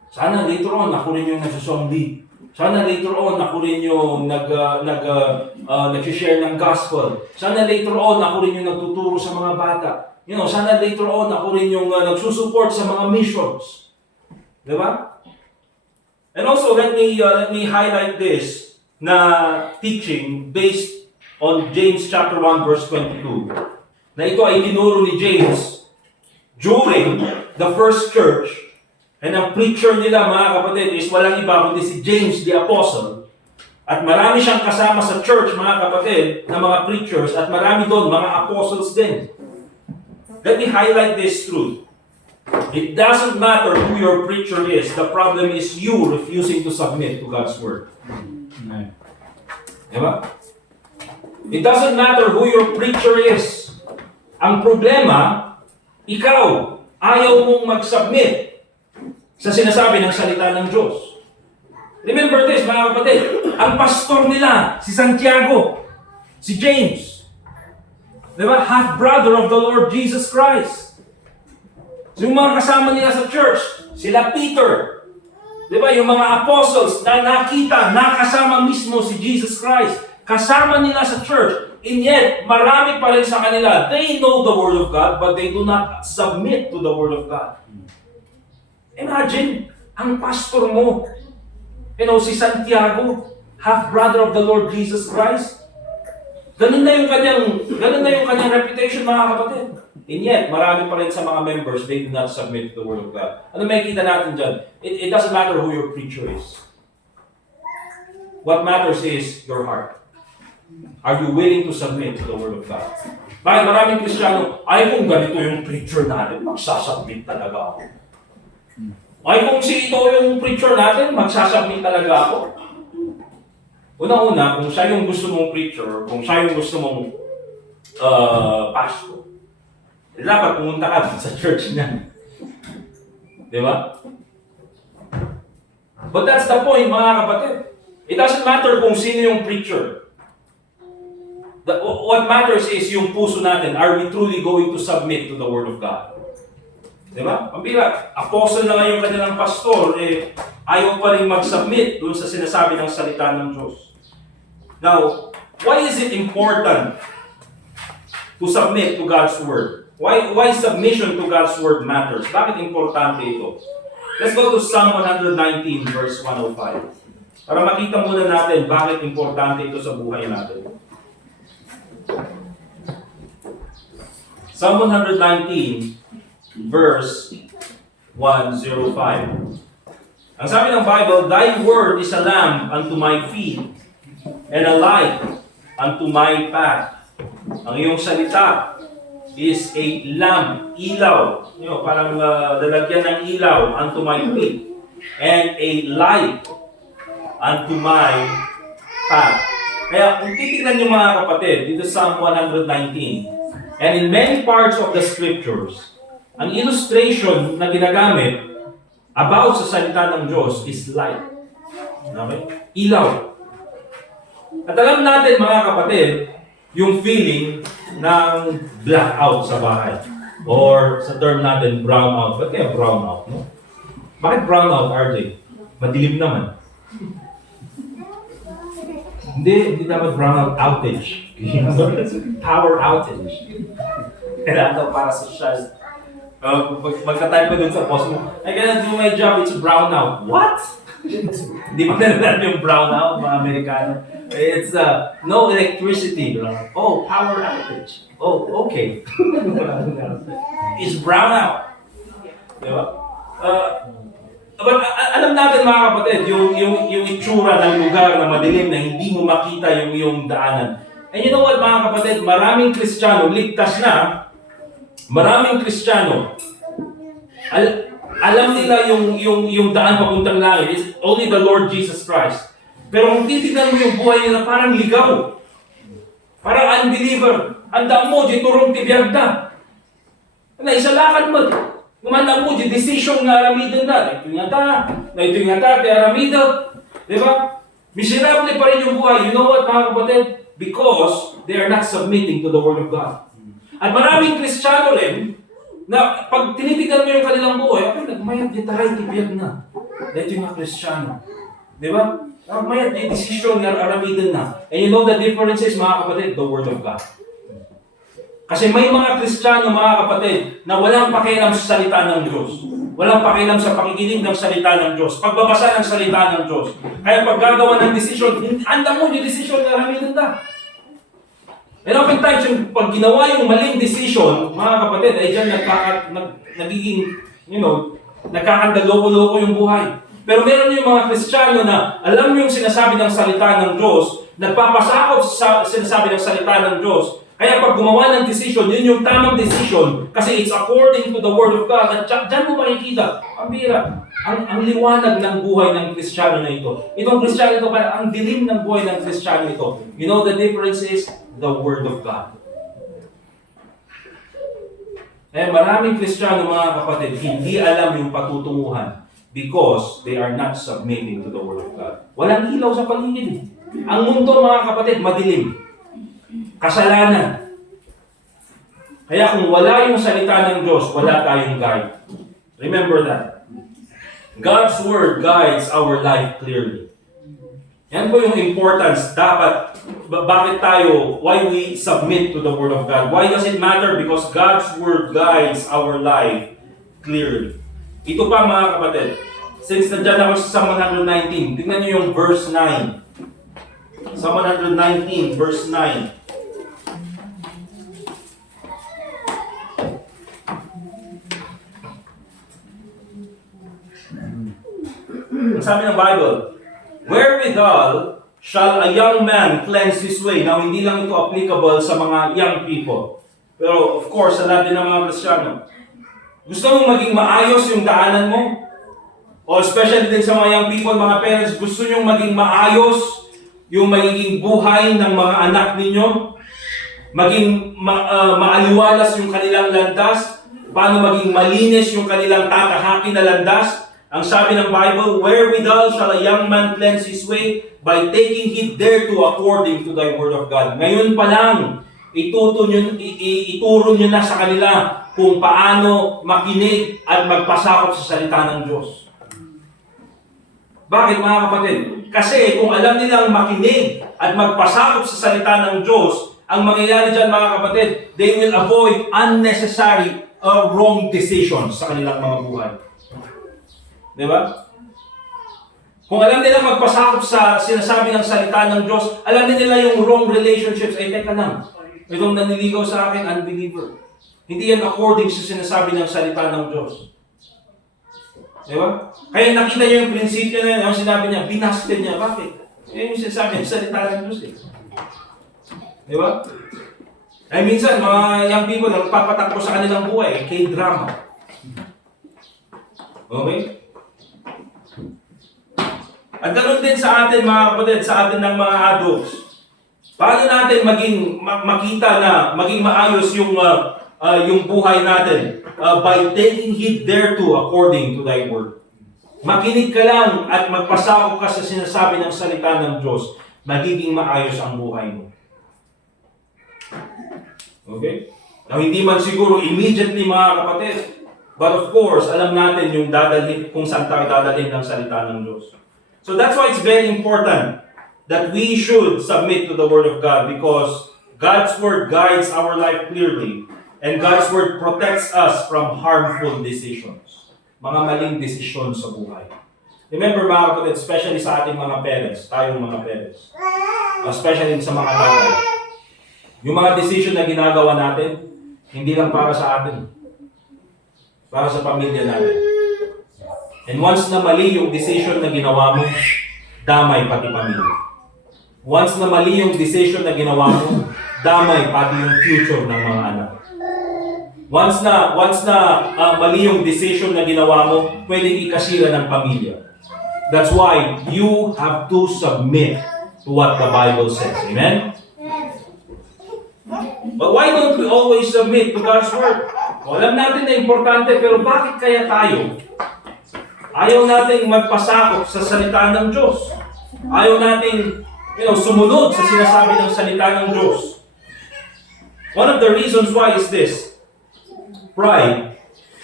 Sana later on, ako rin yung nagsusombi. Sana later on, ako rin yung nag-share ng gospel. Sana later on, ako rin yung nagtuturo sa mga bata. Sana later on, ako rin yung nagsusupport sa mga missions. Di ba? And also, let me highlight this na teaching based on James chapter 1 verse 22. Na ito ay tinuro ni James during the first church. And ang preacher nila, mga kapatid, is walang iba kundi si James the Apostle. At marami siyang kasama sa church, mga kapatid, na mga preachers, at marami doon, mga apostles din. Let me highlight this truth. It doesn't matter who your preacher is. The problem is you refusing to submit to God's Word. Diba? It doesn't matter who your preacher is. Ang problema, ikaw, ayaw mong mag-submit sa sinasabi ng salita ng Diyos. Remember this, mga kapatid. Ang pastor nila, si Santiago, si James. Diba? Half-brother of the Lord Jesus Christ. So, yung mga kasama nila sa church, sila Peter. Diba? Yung mga apostles na nakita, nakasama mismo si Jesus Christ. Kasama nila sa church. And yet, marami pa rin sa kanila. They know the Word of God, but they do not submit to the Word of God. Imagine, ang pastor mo, si Santiago, half-brother of the Lord Jesus Christ. Ganun na yung kanyang reputation, mga kapatid. And yet, marami pa rin sa mga members, they do not submit to the Word of God. Ano makikita natin dyan? It doesn't matter who your preacher is. What matters is your heart. Are you willing to submit to the Word of God? Bakit maraming Kristiyano, kung ganito yung preacher natin, magsasubmit talaga ako. Kung si ito yung preacher natin, magsasubmit talaga ako. Una-una, kung siya yung gusto mong preacher, kung siya yung gusto mong pastor, dapat pumunta ka sa church niya. Di ba? But that's the point, mga kapatid. It doesn't matter kung sino yung preacher. What matters is yung puso natin. Are we truly going to submit to the Word of God? Diba? Pambira, apostle na ngayon kanilang pastor, ayaw pa rin mag-submit doon sa sinasabi ng salita ng Diyos. Now, why is it important to submit to God's Word? Why submission to God's Word matters? Bakit importante ito? Let's go to Psalm 119 verse 105. Para makita muna natin bakit importante ito sa buhay natin. Psalm 119 verse 105. Ang sabi ng Bible, Thy word is a lamp unto my feet and a light unto my path. Ang iyong salita is a lamp, ilaw. Parang lalagyan ng ilaw unto my feet. And a light unto my path. Kaya kung titignan niyo mga kapatid, dito sa Psalm 119, and in many parts of the scriptures, ang illustration na ginagamit about sa salita ng Diyos is light. Okay? Ilaw. At alam natin mga kapatid, yung feeling ng blackout sa bahay. Or sa term natin, brownout. Ba't kaya brownout? No? Bakit brownout, RJ? Madilim naman. Hindi dapat brownout outage. Power outage. Kailangan daw para sa siya. Magka-type ko dun sa post mo, I cannot do my job, it's brownout. What? Hindi ba nalaman yung brownout, mga Amerikano? It's no electricity. Oh, power outage. Oh, okay. It's brownout. Diba? But alam natin mga kapatid, yung itsura ng lugar na madilim na hindi mo makita yung daanan. And you know what mga kapatid, maraming Kristiyano, ligtas na, maraming Kristiyano, alam nila yung daan papuntang langit is only the Lord Jesus Christ. Pero kung titignan mo yung buhay nila, parang ligaw. Parang unbeliever. Ang daan mo, di turong tibiyag na. Isalakan mo. Kumanda mo, di decision nga aramidon na. Ito nga ta, kaya aramidon. Diba? Miserable pa rin yung buhay. You know what, mga kapatid? Because they are not submitting to the Word of God. At maraming Kristiyano rin, na pag tinitignan mo yung kanilang buhay, nagmayat di taray tibiyag na. Ito yung mga Kristiyano. Diba? Mayat di decision nga aramidon na. And you know the difference is, mga kapatid, the Word of God. Kasi may mga Kristiyano, mga kapatid, na walang pakialam sa salita ng Diyos. Walang pakialam sa pakikinig ng salita ng Diyos. Pagbabasa ng salita ng Diyos. Kaya pag gagawa ng desisyon, anda mo yung desisyon na ramitin na. And oftentimes, yung pag ginawa yung maling desisyon, mga kapatid, ay dyan nagiging, nagkakandaloko-loko yung buhay. Pero meron yung mga Kristiyano na alam yung sinasabi ng salita ng Diyos, nagpapasakop sa sinasabi ng salita ng Diyos. Kaya pag gumawa ng decision, yun yung tamang decision kasi it's according to the Word of God. At dyan mo makikita, ang bira, ang liwanag ng buhay ng Kristiyano na ito. Itong Kristiyano ito, ang dilim ng buhay ng Kristiyano ito. You know the difference is the Word of God. Maraming Kristiyano, mga kapatid, hindi alam yung patutunguhan because they are not submitting to the Word of God. Walang ilaw sa paligid. Ang mundo, mga kapatid, madilim. Kasalanan. Kaya kung wala yung salita ng Diyos, wala tayong guide. Remember that. God's Word guides our life clearly. Yan po yung importance. Bakit tayo, why we submit to the Word of God? Why does it matter? Because God's Word guides our life clearly. Ito pa mga kapatid. Since nandiyan ako sa Psalm 119, tingnan niyo yung verse 9. Psalm 119, verse 9. Ang sabi ng Bible, wherewithal shall a young man cleanse his way. Now, hindi lang ito applicable sa mga young people. Pero, of course, sa lahat din ng mga Kristiyano. Gusto mong maging maayos yung daanan mo? O especially din sa mga young people, mga parents, gusto nyo maging maayos yung magiging buhay ng mga anak ninyo? Maging maaliwalas yung kanilang landas? Paano maging malinis yung kanilang tatahakin na landas? Ang sabi ng Bible, wherewithal shall a young man cleanse his way by taking heed thereto according to thy word of God. Ngayon pa lang, ituro nyo na sa kanila kung paano makinig at magpasakop sa salita ng Diyos. Bakit mga kapatid? Kasi kung alam nilang makinig at magpasakop sa salita ng Diyos, ang mangyayari dyan mga kapatid, they will avoid unnecessary or wrong decisions sa kanilang mga buhay. Diba? Kung alam nila magpasakop sa sinasabi ng salita ng Diyos, alam nila yung wrong relationships, ay teka lang, itong naniligaw sa akin, unbeliever. Hindi yan according sa sinasabi ng salita ng Diyos. Diba? Kaya nakita niyo yung prinsipyo na yun, ang sinabi niya, binasted niya. Bakit? Yan yung sinasabi ng salita ng Diyos. Diba? Ay minsan, mga young people, nagpapatakbo sa kanilang buhay, K-drama. Okay? At ganoon din sa atin mga kapatid, sa atin ng mga adults. Paano natin makita na maging maayos yung buhay natin by taking heed thereto according to thy word. Makinig ka lang at magpasakop ka sa sinasabi ng salita ng Diyos, magiging maayos ang buhay mo. Okay? Now, hindi man siguro immediately mga kapatid, but of course, alam natin yung dadalhin, kung saan tayo dadalhin ng salita ng Diyos. So that's why it's very important that we should submit to the Word of God because God's Word guides our life clearly and God's Word protects us from harmful decisions. Mga maling desisyon sa buhay. Remember mga kapatid, especially sa ating mga parents, tayong mga parents, especially sa mga tatay, yung mga decision na ginagawa natin, hindi lang para sa atin, para sa pamilya natin. And once na mali yung decision na ginawa mo, damay pati pamilya. Once na mali yung decision na ginawa mo, damay pati yung future ng mga anak. Once na mali yung decision na ginawa mo, pwedeng ikasira ng pamilya. That's why you have to submit to what the Bible says. Amen? But why don't we always submit to God's Word? Alam natin na importante, pero bakit kaya tayo ayaw nating magpasakop sa salita ng Diyos? Ayaw nating sumunod sa sinasabi ng salita ng Diyos. One of the reasons why is this: pride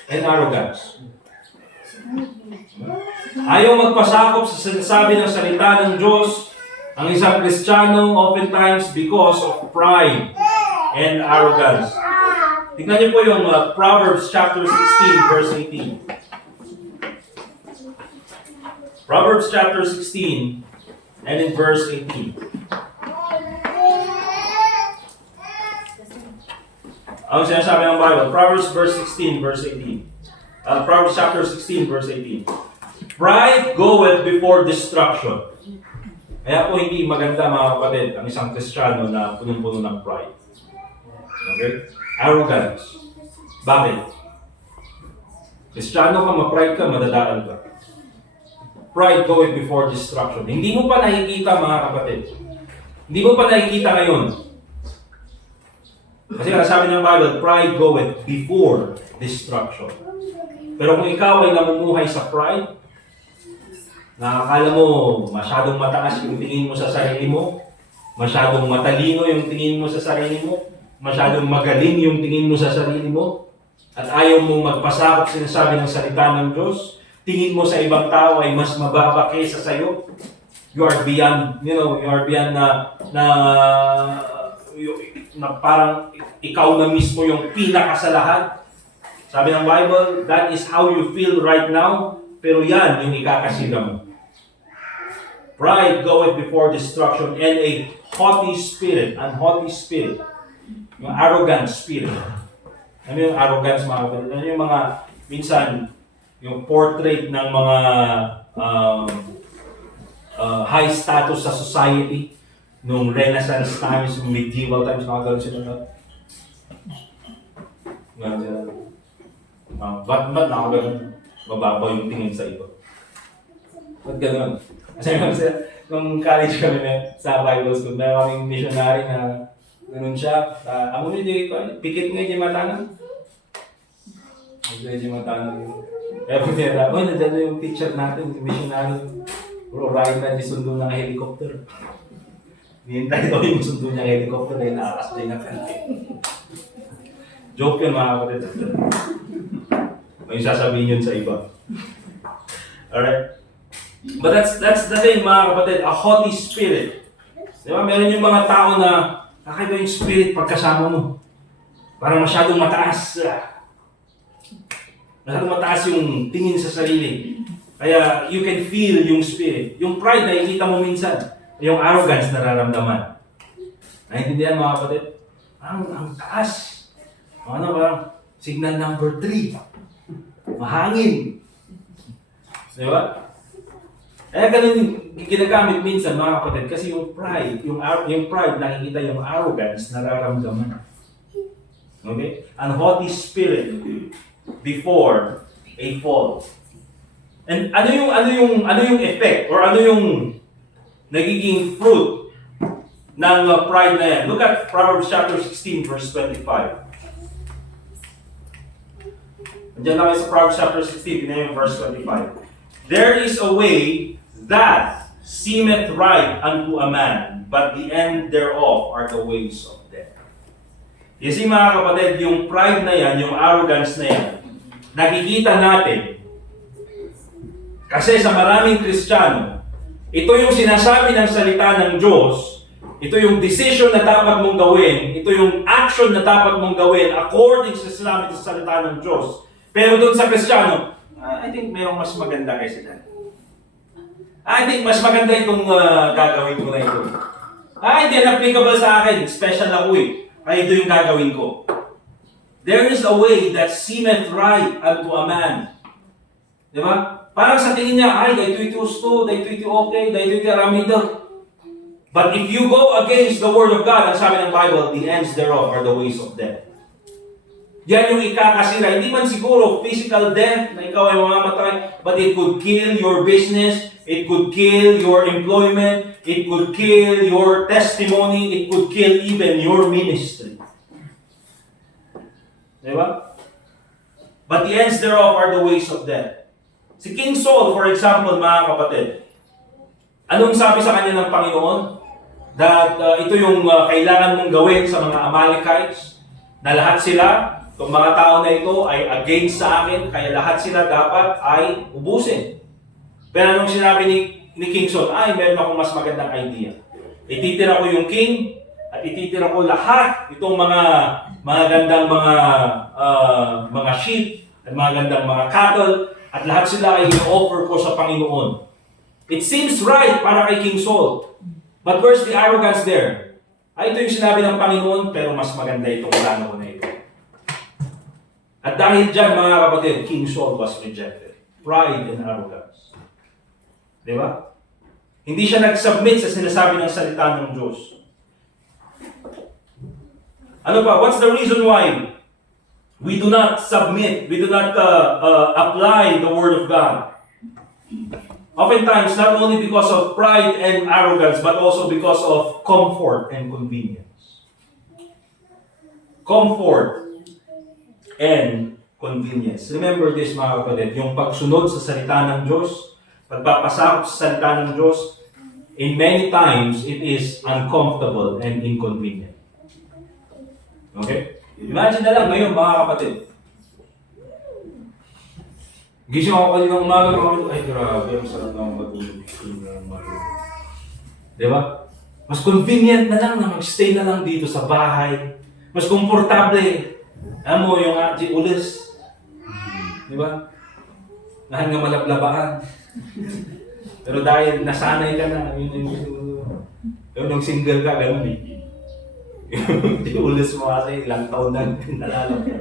and arrogance. Ayaw magpasakop sa sinasabi ng salita ng Diyos ang isang Kristiyano oftentimes because of pride and arrogance. Tingnan niyo po yung Proverbs chapter 16 verse 18. Proverbs chapter 16 and in verse 18. Ang sinasabi ng Bible, Proverbs verse 16 verse 18. Proverbs chapter 16 verse 18. Pride goeth before destruction. Kaya po hindi maganda mga kapatid ang isang Kristiyano na punong-puno ng pride. Okay? Arrogance. Bakit? Kristiyano ka, ma-pride ka, madadaan ka. Pride goeth before destruction. Hindi mo pa nakikita mga kapatid. Hindi mo pa nakikita ngayon. Kasi sabi ng Bible, pride goeth before destruction. Pero kung ikaw ay namumuhay sa pride, nakakala mo masyadong mataas yung tingin mo sa sarili mo, masyadong matalino yung tingin mo sa sarili mo, masyadong magaling yung tingin mo sa sarili mo, at ayaw mong magpasakop sinasabi ng salita ng Diyos, tingin mo sa ibang tao ay mas mababa kaysa sa'yo, you are beyond na parang ikaw na mismo yung pinaka sa lahat. Sabi ng Bible, that is how you feel right now, pero yan yung ikakasira mo. Pride goeth before destruction and a haughty spirit, yung arrogant spirit. Ano yung arrogance mga kapatid? Ano yung mga, minsan, yung portrait ng mga high status sa society, nung Renaissance times, medieval times, nakagano'n sila. Ba't nakagano'n? Mababaw yung tingin sa iba. Ba't gano'n? Kasi nung college kami sa Bible school, may kaming missionary na ganun siya. Amo nyo pikit nga di matanan. Di matanan yun. Pero kaya nandiyan yung teacher natin, yung missionary. Bro, ride na di sundo ng helicopter. Nihintay daw yung sundo niyang helicopter dahil naakas din na kanti. Joke yun mga kapatid. May sasabihin yun sa iba. Alright? But that's the thing mga kapatid, a haughty spirit. Diba? Meron yung mga tao na kakaiba yung spirit pagkasama mo. Parang masyadong mataas. Masyadong mataas yung tingin sa sarili. Kaya you can feel yung spirit. Yung pride na ikita mo minsan. Yung arrogance nararamdaman. Naintindihan mga kapatid? Ang taas. Ano ba? Signal number 3. Mahangin. Diba? Kaya ganun yung ginagamit minsan mga kapatid kasi yung pride, yung pride nakikita yung arrogance nararamdaman. Okay? An haughty spirit before a fall. And ano yung effect or ano yung nagiging fruit ng pride na yan? Look at Proverbs chapter 16 verse 25. Andiyan lang sa Proverbs chapter 16, tingnan yung verse 25. There is a way that seemeth right unto a man, but the end thereof are the ways of death. Kasi mga kapatid, yung pride na yan, yung arrogance na yan, nakikita natin. Kasi sa maraming Kristiyano, ito yung sinasabi ng salita ng Diyos, ito yung decision na dapat mong gawin, ito yung action na dapat mong gawin according sa sinabi sa salita ng Diyos. Pero doon sa Kristiyano, I think mayroong mas maganda kaysa dyan. I think mas maganda itong gagawin ko na ito. Hindi applicable sa akin. Special ako eh. Ito yung gagawin ko. There is a way that seemeth right unto a man. Di ba? Parang sa tingin niya, dahito ito gusto, dahito ito okay, dahito ito aramida. But if you go against the word of God, ang sabi ng Bible, the ends thereof are the ways of death. Yan yung ikakasira. Hindi man siguro physical death na ikaw ay mamamatay, but it could kill your business, it could kill your employment, it could kill your testimony, it could kill even your ministry. Diba? But the ends thereof are the ways of death. Si King Saul, for example, mga kapatid, anong sabi sa kanya ng Panginoon? That ito yung kailangan mong gawin sa mga Amalekites, na lahat sila, itong mga tao na ito ay against sa akin, kaya lahat sila dapat ay ubusin. Pero anong sinabi ni King Saul? Meron akong mas magandang idea. Ititira ko yung king, at ititira ko lahat itong mga gandang mga sheep, at mga gandang mga cattle, at lahat sila ay i-offer ko sa Panginoon. It seems right para kay King Saul. But where's the arrogance there? Ito yung sinabi ng Panginoon, pero mas maganda itong plano ko na ito. At dahil dyan, mga kapatid, King Saul was rejected. Pride and arrogance. Di ba? Hindi siya nag-submit sa sinasabi ng salita ng Diyos. Ano pa? What's the reason why we do not submit, we do not apply the Word of God? Oftentimes, not only because of pride and arrogance, but also because of comfort and convenience. Comfort and convenience. Remember this, mga kapatid, yung pagsunod sa salita ng Diyos, pagpapasakop sa salita ng Diyos, in many times, it is uncomfortable and inconvenient. Okay? Imagine na lang ngayon, mga kapatid. Gising ako kanina umaga, mga kapatid, ay grabe, ang sarap na matulog. Diba? Mas convenient na lang na mag-stay na lang dito sa bahay. Mas komportable. Alam mo, yung Auntie Ulis. Diba? Nahan nga malablabaan. Pero dahil nasanay ka na, yung single ka, gano'n eh. Yung Ulis mo kasi ilang taon na nalalang ka.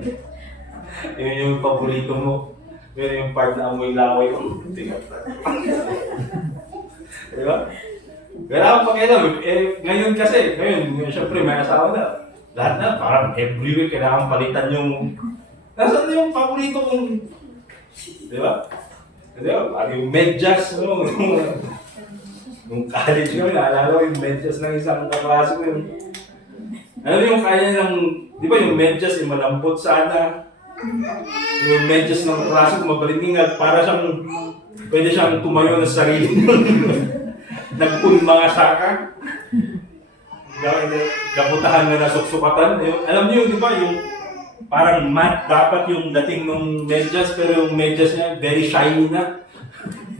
Yun yung paborito mo. Pero yung part na amoy laway ko, tingnan. Diba? Pero ako pakialam, ngayon kasi, syempre may asawa na. Lahat na, parang every week kailangan palitan yung... Nasaan yung paborito kong... Di ba? Kasi yung medyas, no? Nung college kami, naalala ko yung medyas ng isang kaklase ko. Ano yung kaya ng... Di ba yung medyas, yung malambot sana? Yung medyas ng kaklase ko, mabalitingan, para siyang... Pwede siyang tumayo ng sarili. Nagpun mga saka. Gabutahan na nasuksukatan. Alam niyo, di ba, yung parang matte dapat yung dating ng medyas, pero yung medyas niya very shiny na.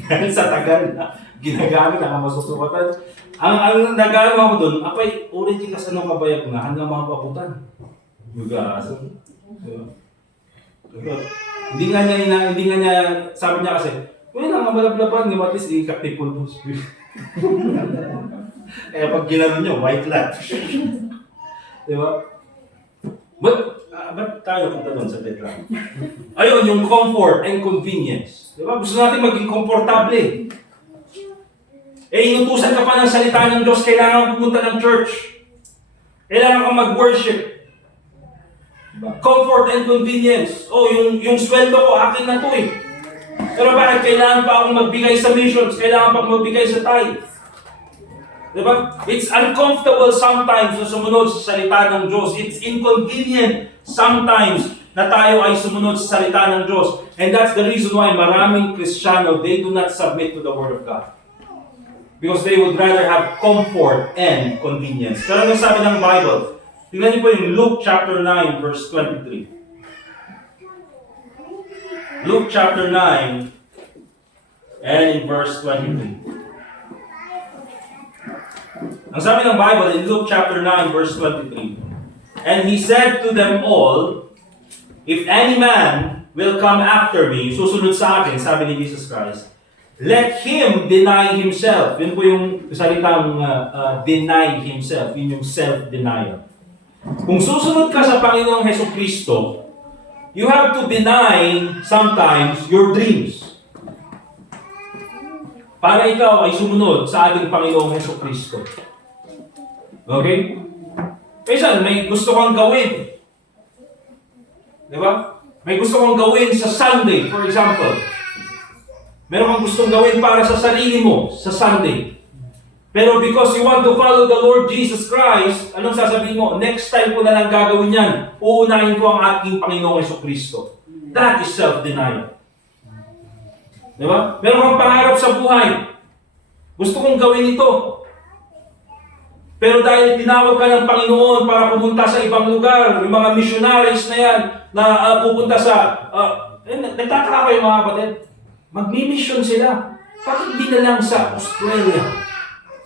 Dahil sa tagal na ginagamit, nakamasusukatan. Ang nagano ako doon, apay, orange ka sa nung kabayag na, hanggang mga pabutan. Yung gaso. Hindi nga niya, sabi niya kasi, lang ang malablaban, at least ikakti pulpos. Kaya pag ginano nyo, white light. Diba? Ba't tayo punta doon sa dead lang? Ayun, yung comfort and convenience. Diba? Gusto natin maging komportable. Inutusan ka pa ng salita ng Diyos, kailangan pumunta ng church. Kailangan kang mag-worship. Comfort and convenience. Oh, yung sweldo ko, akin na to eh. Pero bakit kailangan pa akong magbigay sa missions? Kailangan pa akong magbigay sa tithe? Diba? It's uncomfortable sometimes na sumunod sa salita ng Diyos. It's inconvenient sometimes na tayo ay sumunod sa salita ng Diyos. And that's the reason why maraming Kristiyano, they do not submit to the Word of God. Because they would rather have comfort and convenience. Pero ano sabi ng Bible? Tingnan niyo po yung Luke chapter 9 verse 23. Luke chapter 9 and in verse 23. Ang sabi ng Bible in Luke chapter 9 verse 23. And he said to them all, if any man will come after me, susunod sa akin, sabi ni Jesus Christ, let him deny himself. Yun po yung salitang deny himself. Yun yung self-denial. Kung susunod ka sa Panginoong Hesukristo, you have to deny sometimes your dreams. Para ikaw ay sumunod sa ating Panginoong Hesukristo. Okay? Minsan, may gusto kang gawin. Di ba? May gusto kang gawin sa Sunday, for example. Meron kang gustong gawin para sa sarili mo sa Sunday. Pero because you want to follow the Lord Jesus Christ, anong sasabihin mo? Next time ko na lang gagawin yan. Uunahin ko ang ating Panginoong Jesucristo. That is self-denial. Di ba? Meron kang pangarap sa buhay. Gusto kong gawin ito. Pero dahil tinawag ka ng Panginoon para pumunta sa ibang lugar, yung mga missionaries na yan, na pupunta sa... nagtataka kayo mga kapatid, magmi-mission sila. Bakit hindi na lang sa Australia?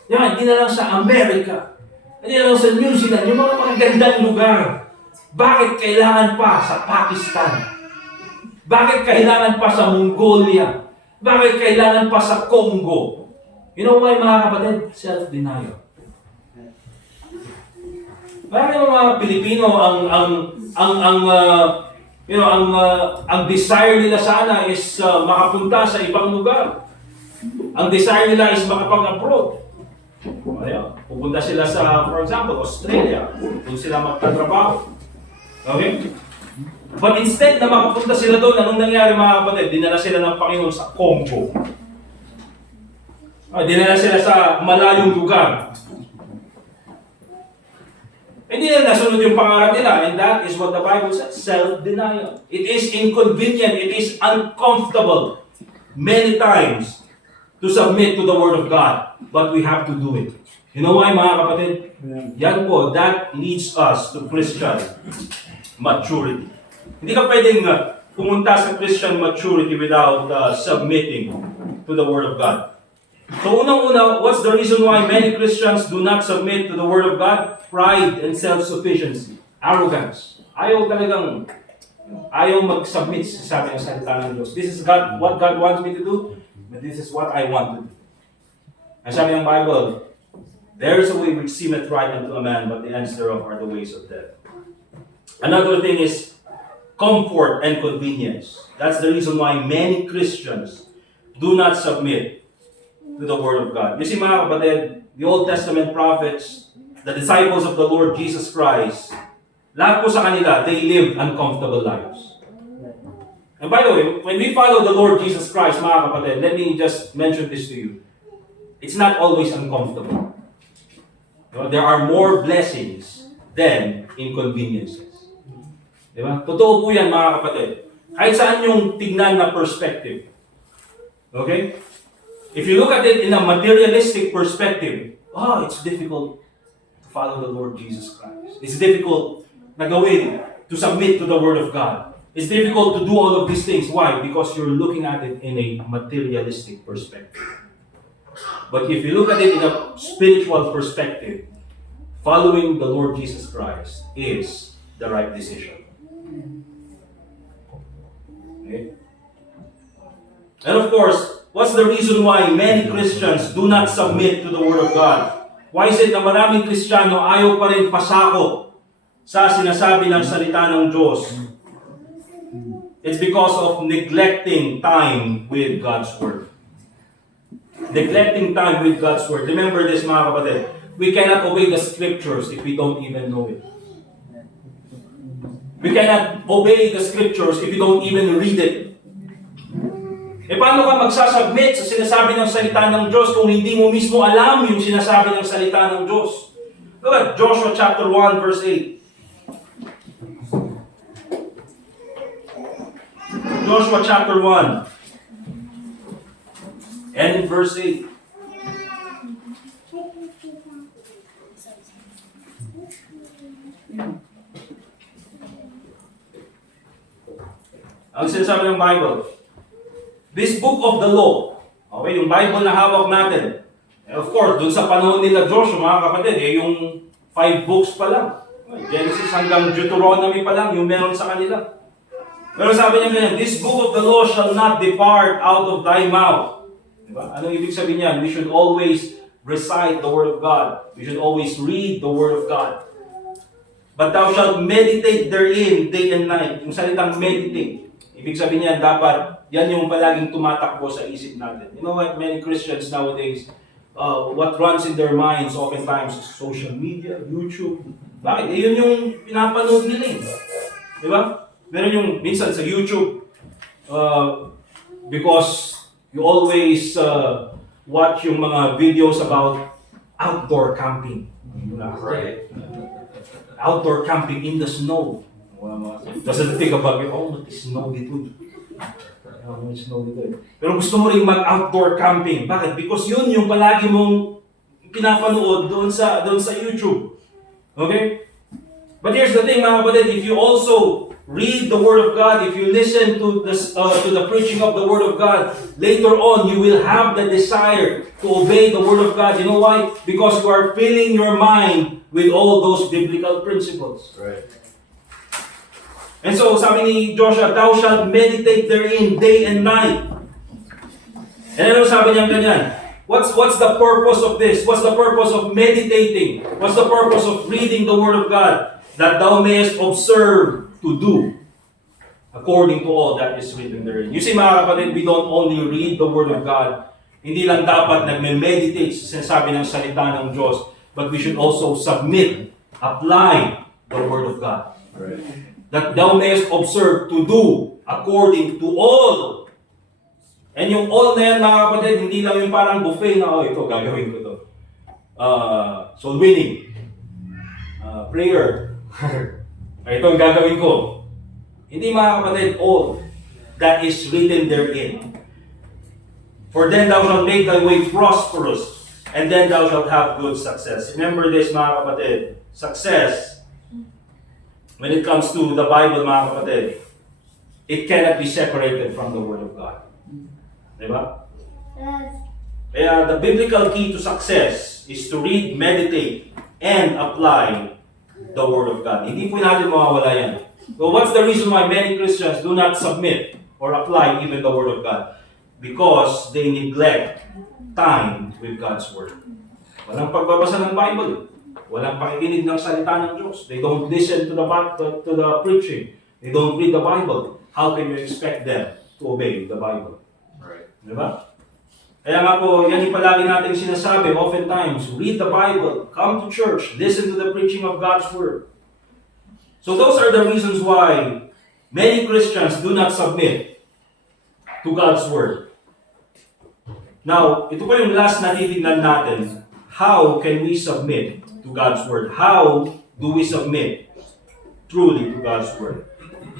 Yan, hindi na lang sa Amerika. Hindi na lang sa New Zealand. Yung mga magagandang lugar. Bakit kailangan pa sa Pakistan? Bakit kailangan pa sa Mongolia? Bakit kailangan pa sa Congo? You know why mga kapatid? Self-denial. Bakit mga Pilipino ang desire nila sana is makapunta sa ibang lugar. Ang desire nila is makapag-abroad. Ayan, pupunta sila sa, for example, Australia. Doon sila magtatrabaho. Okay? But instead na makapunta sila doon, anong nangyari mga kapatid? Dinala sila ng Panginoon sa Congo. Dinala sila sa malayong lugar. Hindi nila nasunod yung pangarap nila, and that is what the Bible says, self-denial. It is inconvenient, it is uncomfortable many times to submit to the Word of God, but we have to do it. You know why mga kapatid? Yan po, that leads us to Christian maturity. Hindi ka pwedeng pumunta sa Christian maturity without submitting to the Word of God. So unang-una, what's the reason why many Christians do not submit to the Word of God? Pride and self-sufficiency. Arrogance. Ayaw mag-submit sa sabi ng salita ng Diyos. This is what God wants me to do, but this is what I want to do. Ang sabi ng Bible, there is a way which seemeth right unto a man, but the ends thereof are the ways of death. Another thing is comfort and convenience. That's the reason why many Christians do not submit to the Word of God. You see mga kapatid, the Old Testament prophets, the disciples of the Lord Jesus Christ, lahat po sa kanila, they lived uncomfortable lives. And by the way, when we follow the Lord Jesus Christ, mga kapatid, let me just mention this to you. It's not always uncomfortable. There are more blessings than inconveniences. Diba? Totoo po yan mga kapatid. Kahit saan yung tignan na perspective. Okay? If you look at it in a materialistic perspective, it's difficult to follow the Lord Jesus Christ. It's difficult na gawin to submit to the Word of God. It's difficult to do all of these things. Why? Because you're looking at it in a materialistic perspective. But if you look at it in a spiritual perspective, following the Lord Jesus Christ is the right decision. Okay? And of course, what's the reason why many Christians do not submit to the Word of God? Why is it na maraming Kristiyano ayaw pa rin pasako sa sinasabi ng salita ng Diyos? It's because of neglecting time with God's Word. Neglecting time with God's Word. Remember this mga kapatid. We cannot obey the Scriptures if we don't even know it. We cannot obey the scriptures if you don't even read it. Paano ka magsasubmit sa sinasabi ng salita ng Diyos kung hindi mo mismo alam yung sinasabi ng salita ng Diyos? Look at Joshua chapter 1 verse 8. Joshua chapter 1 and in verse 8. Ang sinasabi ng Bible, this book of the law, okay, yung Bible na hawak natin. And of course, dun sa panahon nila Joshua, mga kapatid, yung 5 books pa lang. Genesis hanggang Deuteronomy pa lang, yung meron sa kanila. Pero sabi niya ganyan, this book of the law shall not depart out of thy mouth. Diba? Anong ibig sabihin niyan? We should always recite the Word of God. We should always read the Word of God. But thou shalt meditate therein day and night. Yung salitang meditate. Ibig sabihin niyan, dapat yan yung palaging tumatakbo sa isip natin. You know what? Many Christians nowadays, what runs in their minds oftentimes is social media, YouTube. Bakit? Yun yung pinapanood nila. Di ba? Meron yung minsan sa YouTube, because you always watch yung mga videos about outdoor camping. Right? Outdoor camping in the snow. Doesn't think about it, oh, it's snow dito. It's snow dito. Pero gusto mo rin mag-outdoor camping. Bakit? Because yun yung palagi mong pinapanood doon sa YouTube. Okay? But here's the thing, mga kapatid, if you also read the Word of God, if you listen to the preaching of the Word of God, later on you will have the desire to obey the Word of God. You know why? Because you are filling your mind with all those biblical principles. Right. And so, sabi ni Joshua, thou shalt meditate therein day and night. And ano sabi niya ganyan? What's the purpose of this? What's the purpose of meditating? What's the purpose of reading the Word of God? That thou mayest observe to do according to all that is written therein. You see, mga kapatid, we don't only read the Word of God. Hindi lang dapat nagme-meditate sa sinasabi ng salita ng Diyos, but we should also submit, apply the Word of God. Right. That thou mayest observe to do according to all. And yung all na yan, mga kapatid, hindi lang yung parang buffet na, oh, ito, gagawin ko to. Soul winning. Prayer. Ito ang gagawin ko. Hindi, mga kapatid, all that is written therein. For then thou shalt make thy way prosperous, and then thou shalt have good success. Remember this, mga kapatid. Success, when it comes to the Bible, mga kapatid, it cannot be separated from the Word of God. Diba? Kaya the biblical key to success is to read, meditate, and apply the Word of God. Hindi po natin mawawala yan. So what's the reason why many Christians do not submit or apply even the Word of God? Because they neglect time with God's Word. Walang pagbabasa ng Bible. Walang pakikinig ng salita ng Diyos. They don't listen to the preaching. They don't read the Bible. How can you expect them to obey the Bible? Right. Diba? Kaya nga po, yan yung palagi natin sinasabi, oftentimes, read the Bible, come to church, listen to the preaching of God's Word. So those are the reasons why many Christians do not submit to God's Word. Now, ito po yung last na titignan natin. How can we submit to God's Word? How do we submit truly to God's Word?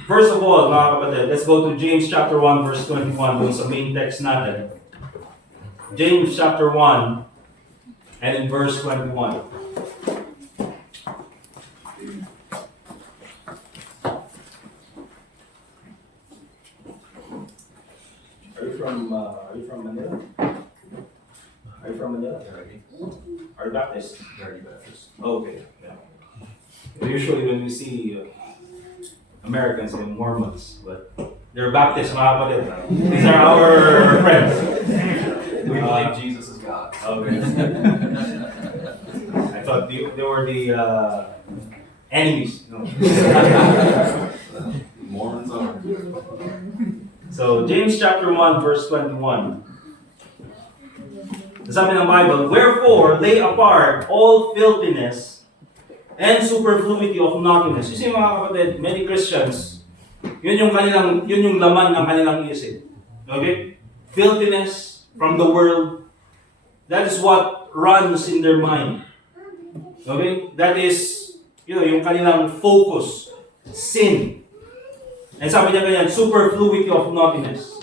First of all, mga kapatid, let's go to James chapter 1 verse 21 dun sa main text natin. James chapter 1 and in verse 21. Are you from Manila? Are you from Manila? Are you Baptist? Very Baptist. Oh, okay. Yeah. Usually when we see Americans and Mormons, but they're Baptist, mga kapatid. These are our friends. We believe Jesus is God. Okay. I thought they were the enemies. No. Mormons are. So, James chapter 1, verse 21. Sabi ng Bible, wherefore lay apart all filthiness and superfluity of nothingness. Kasi mga kapatid, many Christians, yun yung laman ng kanilang isip. Okay? Filthiness from the world. That is what runs in their mind. Okay? That is, yung kanilang focus. Sin. And sabi niya ganyan, superfluity of nothingness.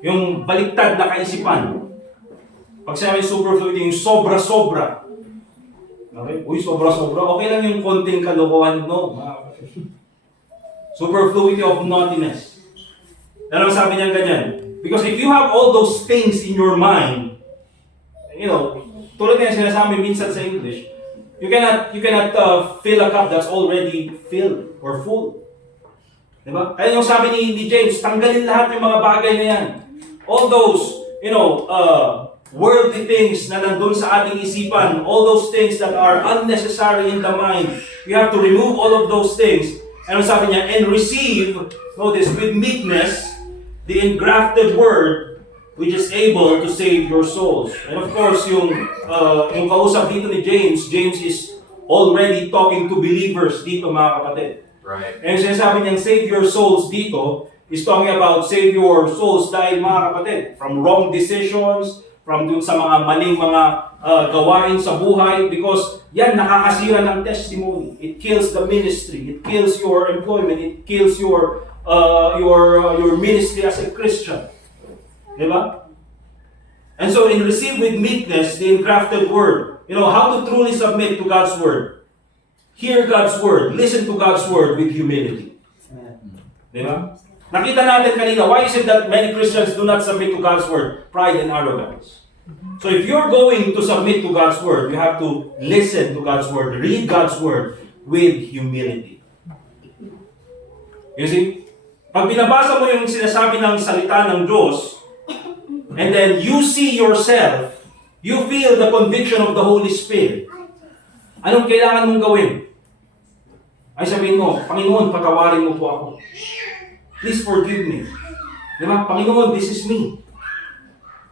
Yung baliktad na kaisipan. Pag sinabi superfluity, yung sobra-sobra. Okay? Uy, sobra-sobra. Okay lang yung konting kalokohan, no? Superfluity of nothingness. Ano sabi niya ganyan? Because if you have all those things in your mind, tulad nga sinasabi minsan sa English, you cannot fill a cup that's already filled or full. Diba? Kaya yung sabi ni James, tanggalin lahat yung mga bagay na yan. All those, worldly things na nandun sa ating isipan, all those things that are unnecessary in the mind, you have to remove all of those things. And sabi niya, and receive, notice, with meekness, the engrafted word, which is able to save your souls. And of course, yung kausap dito ni James is already talking to believers dito, mga kapatid. Right. And sinasabi niyang save your souls dito, is talking about save your souls dahil, mga kapatid, from wrong decisions, from dun sa mga maling mga gawain sa buhay, because yan nakakasira ng testimony. It kills the ministry. It kills your employment. It kills your ministry as a Christian. Diba? And so, in receive with meekness the engrafted word. How to truly submit to God's word. Hear God's word. Listen to God's word with humility. Diba? Nakita natin kanina, why is it that many Christians do not submit to God's word? Pride and arrogance. So if you're going to submit to God's word, you have to listen to God's word, read God's word with humility. You see? Pag binabasa mo yung sinasabi ng salita ng Diyos, and then you see yourself, you feel the conviction of the Holy Spirit. Anong kailangan mong gawin? Ay sabihin mo, Panginoon, patawarin mo po ako. Please forgive me. Diba? Panginoon, this is me.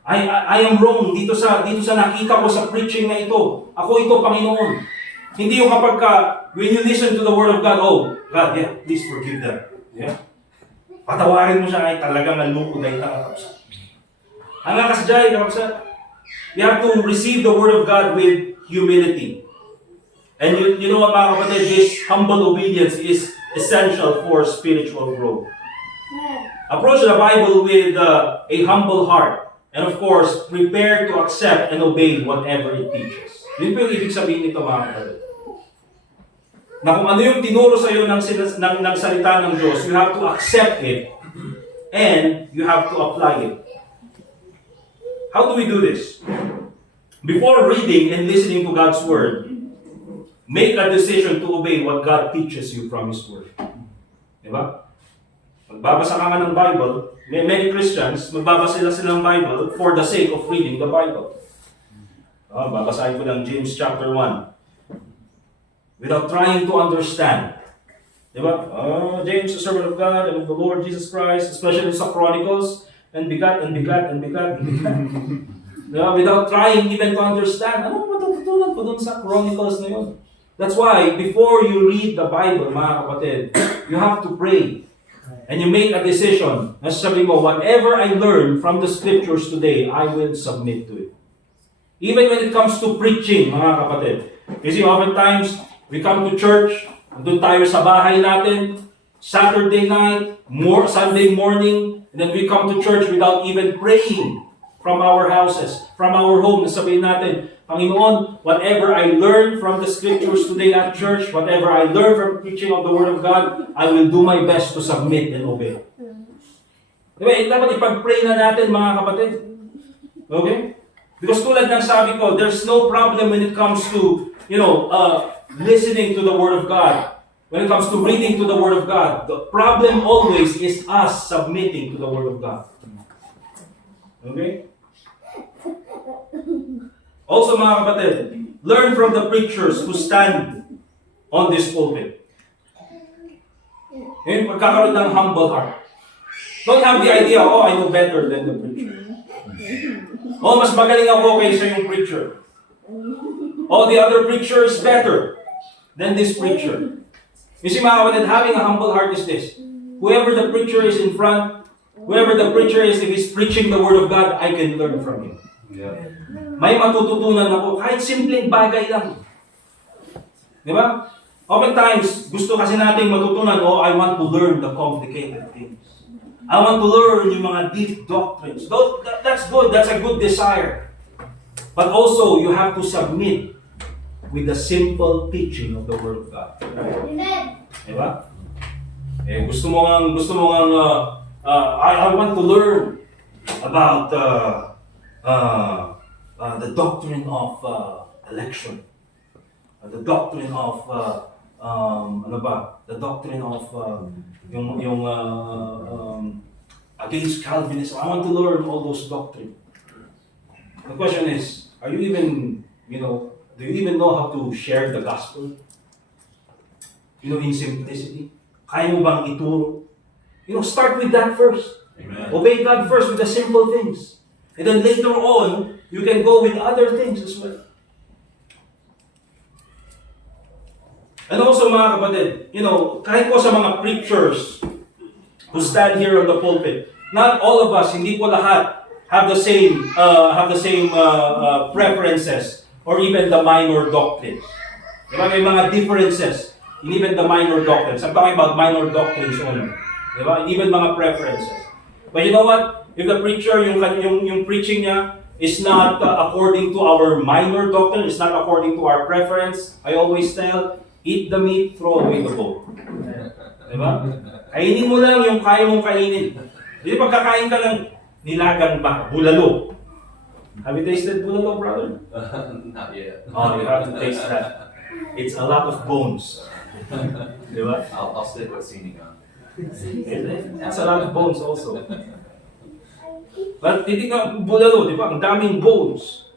I am wrong dito sa nakita ko sa preaching na ito. Ako ito, Panginoon. Hindi yung kapag when you listen to the Word of God, oh, God, yeah, please forgive them. Yeah? Patawarin mo siya, ay talagang naluko na ito. Ang kasjay, you have to receive the Word of God with humility. And you know what, mga kapatid, this humble obedience is essential for spiritual growth. Approach the Bible with a humble heart. And of course, prepare to accept and obey whatever it teaches. Yun po yung ibig sabihin nito, mga kapatid. Na kung ano yung tinuro sa iyo ng salita ng Diyos, you have to accept it and you have to apply it. How do we do this? Before reading and listening to God's Word, make a decision to obey what God teaches you from His Word. Diba? Magbabasa ka nga ng Bible, many Christians, magbabasa sila ng Bible for the sake of reading the Bible. Babasahin ko ng James chapter 1. Without trying to understand. Diba? James, a servant of God and of the Lord Jesus Christ, especially sa Chronicles, and begat. Diba? Without trying even to understand. Ano matututunan ko dun sa Chronicles na yun? That's why, before you read the Bible, mga kapatid, you have to pray. And you make a decision. Nasasabi mo, whatever I learn from the scriptures today, I will submit to it. Even when it comes to preaching, mga kapatid. You see, oftentimes, we come to church, doon tayo sa bahay natin, Saturday night, Sunday morning, and then we come to church without even praying from our houses, from our home. Nasabihin natin, Panginoon, whatever I learn from the scriptures today at church, whatever I learn from preaching of the Word of God, I will do my best to submit and obey. Diba? Dapat ipag-pray na natin, mga kapatid. Okay? Because tulad ng sabi ko, there's no problem when it comes to, listening to the Word of God. When it comes to reading to the Word of God. The problem always is us submitting to the Word of God. Okay? Also, mga kapatid, learn from the preachers who stand on this pulpit. Ngayon, pagkakaroon ng humble heart. Don't have the idea, I know better than the preacher. Mas magaling ako kaysa yung preacher. The other preacher is better. than this preacher. You see mga kapatid, having a humble heart is this. Whoever the preacher is in front, whoever the preacher is, if he's preaching the Word of God, I can learn from him. May matututunan ako, kahit simpleng bagay lang. Di ba? Oftentimes, gusto kasi natin matutunan, oh, I want to learn the complicated things. I want to learn yung mga deep doctrines. That's good, that's a good desire. But also, you have to submit with the simple teaching of the Word of God. Amen. Di ba? Gusto mo ngang, I want to learn about the doctrine of election. The doctrine of the doctrine of against Calvinism. I want to learn all those doctrines. The question is, are you even, do you even know how to share the gospel? In simplicity? Kaya mo bang ituro? Start with that first. Amen. Obey God first with the simple things. And then later on, you can go with other things as well. And also mga kapatid, kahit po sa mga preachers who stand here on the pulpit, not all of us, hindi po lahat have the same preferences or even the minor doctrines. Diba? May mga differences in even the minor doctrines. I'm talking about minor doctrines only. Diba? Even mga preferences. But you know what? If the preacher, yung preaching niya is not according to our minor doctrine, it's not according to our preference, I always tell, eat the meat, throw away the bone. Diba? Kainin mo lang yung kaya mong kainin. Hindi pagkakain ka ng nilagang bulalo. Have you tasted bulalo, brother? Not yet. Oh, you have to taste that. It's a lot of bones. Diba? I'll stick with sinigang. That's a lot of bones also. But titignan bulalo, di ba? Ang daming bones.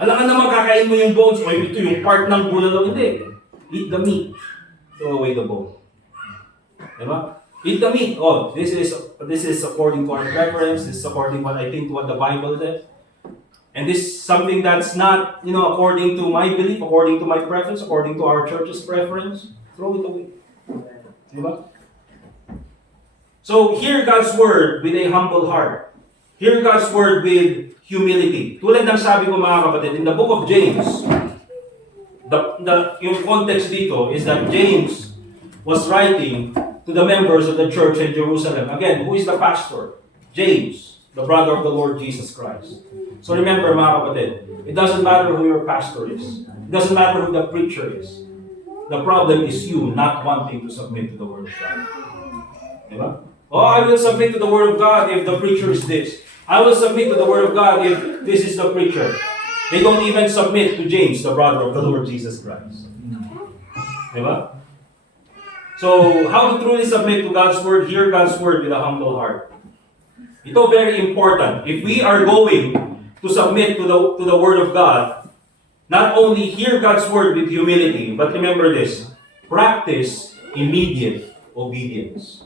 Alam ka naman kakain mo yung bones, o ito yung part ng bulalo. Hindi. Eat the meat. Throw away the bone. Diba? Eat the meat. Oh, this is according to our preference. This is according to what I think to what the Bible says. And this is something that's not, according to my belief, according to my preference, according to our church's preference. Throw it away. Diba? So, hear God's word with a humble heart. Hear God's word with humility. Tulad ng sabi ko mga kapatid, in the book of James, yung context dito is that James was writing to the members of the church in Jerusalem. Again, who is the pastor? James, the brother of the Lord Jesus Christ. So remember mga kapatid, it doesn't matter who your pastor is. It doesn't matter who the preacher is. The problem is you not wanting to submit to the Word of God. Diba? Oh, I will submit to the Word of God if the preacher is this. I will submit to the Word of God if this is the preacher. They don't even submit to James, the brother of the Lord Jesus Christ. Diba? So, how to truly submit to God's Word, hear God's Word with a humble heart. Ito very important. If we are going to submit to the Word of God, not only hear God's Word with humility, but remember this, practice immediate obedience.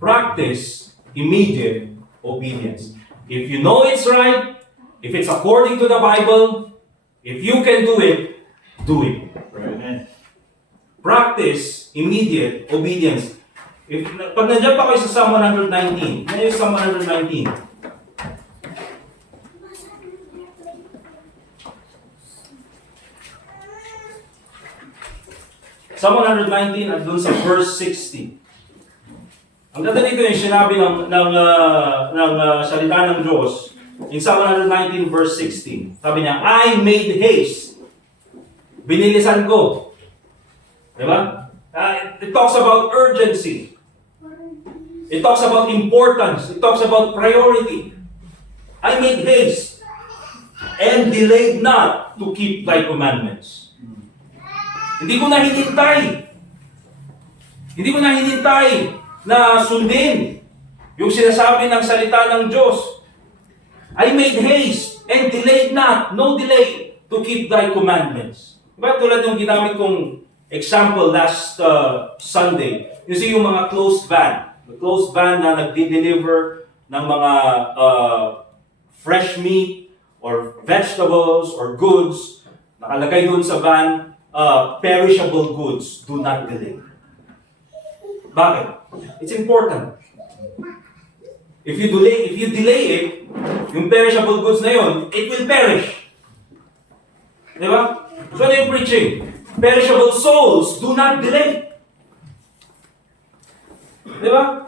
Practice immediate obedience. If you know it's right, if it's according to the Bible, if you can do it, do it. Right. Practice immediate obedience. Pag nandiyan pa kayo sa Psalm 119, ano yung Psalm 119? Psalm 119 at dun sa verse 60. Ang ganda dito yung sinabi ng salita ng Diyos in Psalm 119 verse 16. Sabi niya, I made haste. Binilisan ko. Diba? It talks about urgency. It talks about importance. It talks about priority. I made haste and delayed not to keep thy commandments. Hindi ko na hinintay. Hindi ko na hinintay na sundin yung sinasabi ng salita ng Diyos. I made haste and delayed not, no delay, to keep thy commandments. Diba tulad yung ginamit kong example last Sunday, you see yung mga closed van. The closed van na nagdi-deliver ng mga fresh meat or vegetables or goods, nakalagay doon sa van. perishable goods, do not delay. Bakit? It's important. If you delay it, yung perishable goods na yun, it will perish. Di ba? So ano yung preaching? Perishable souls, do not delay. Di ba?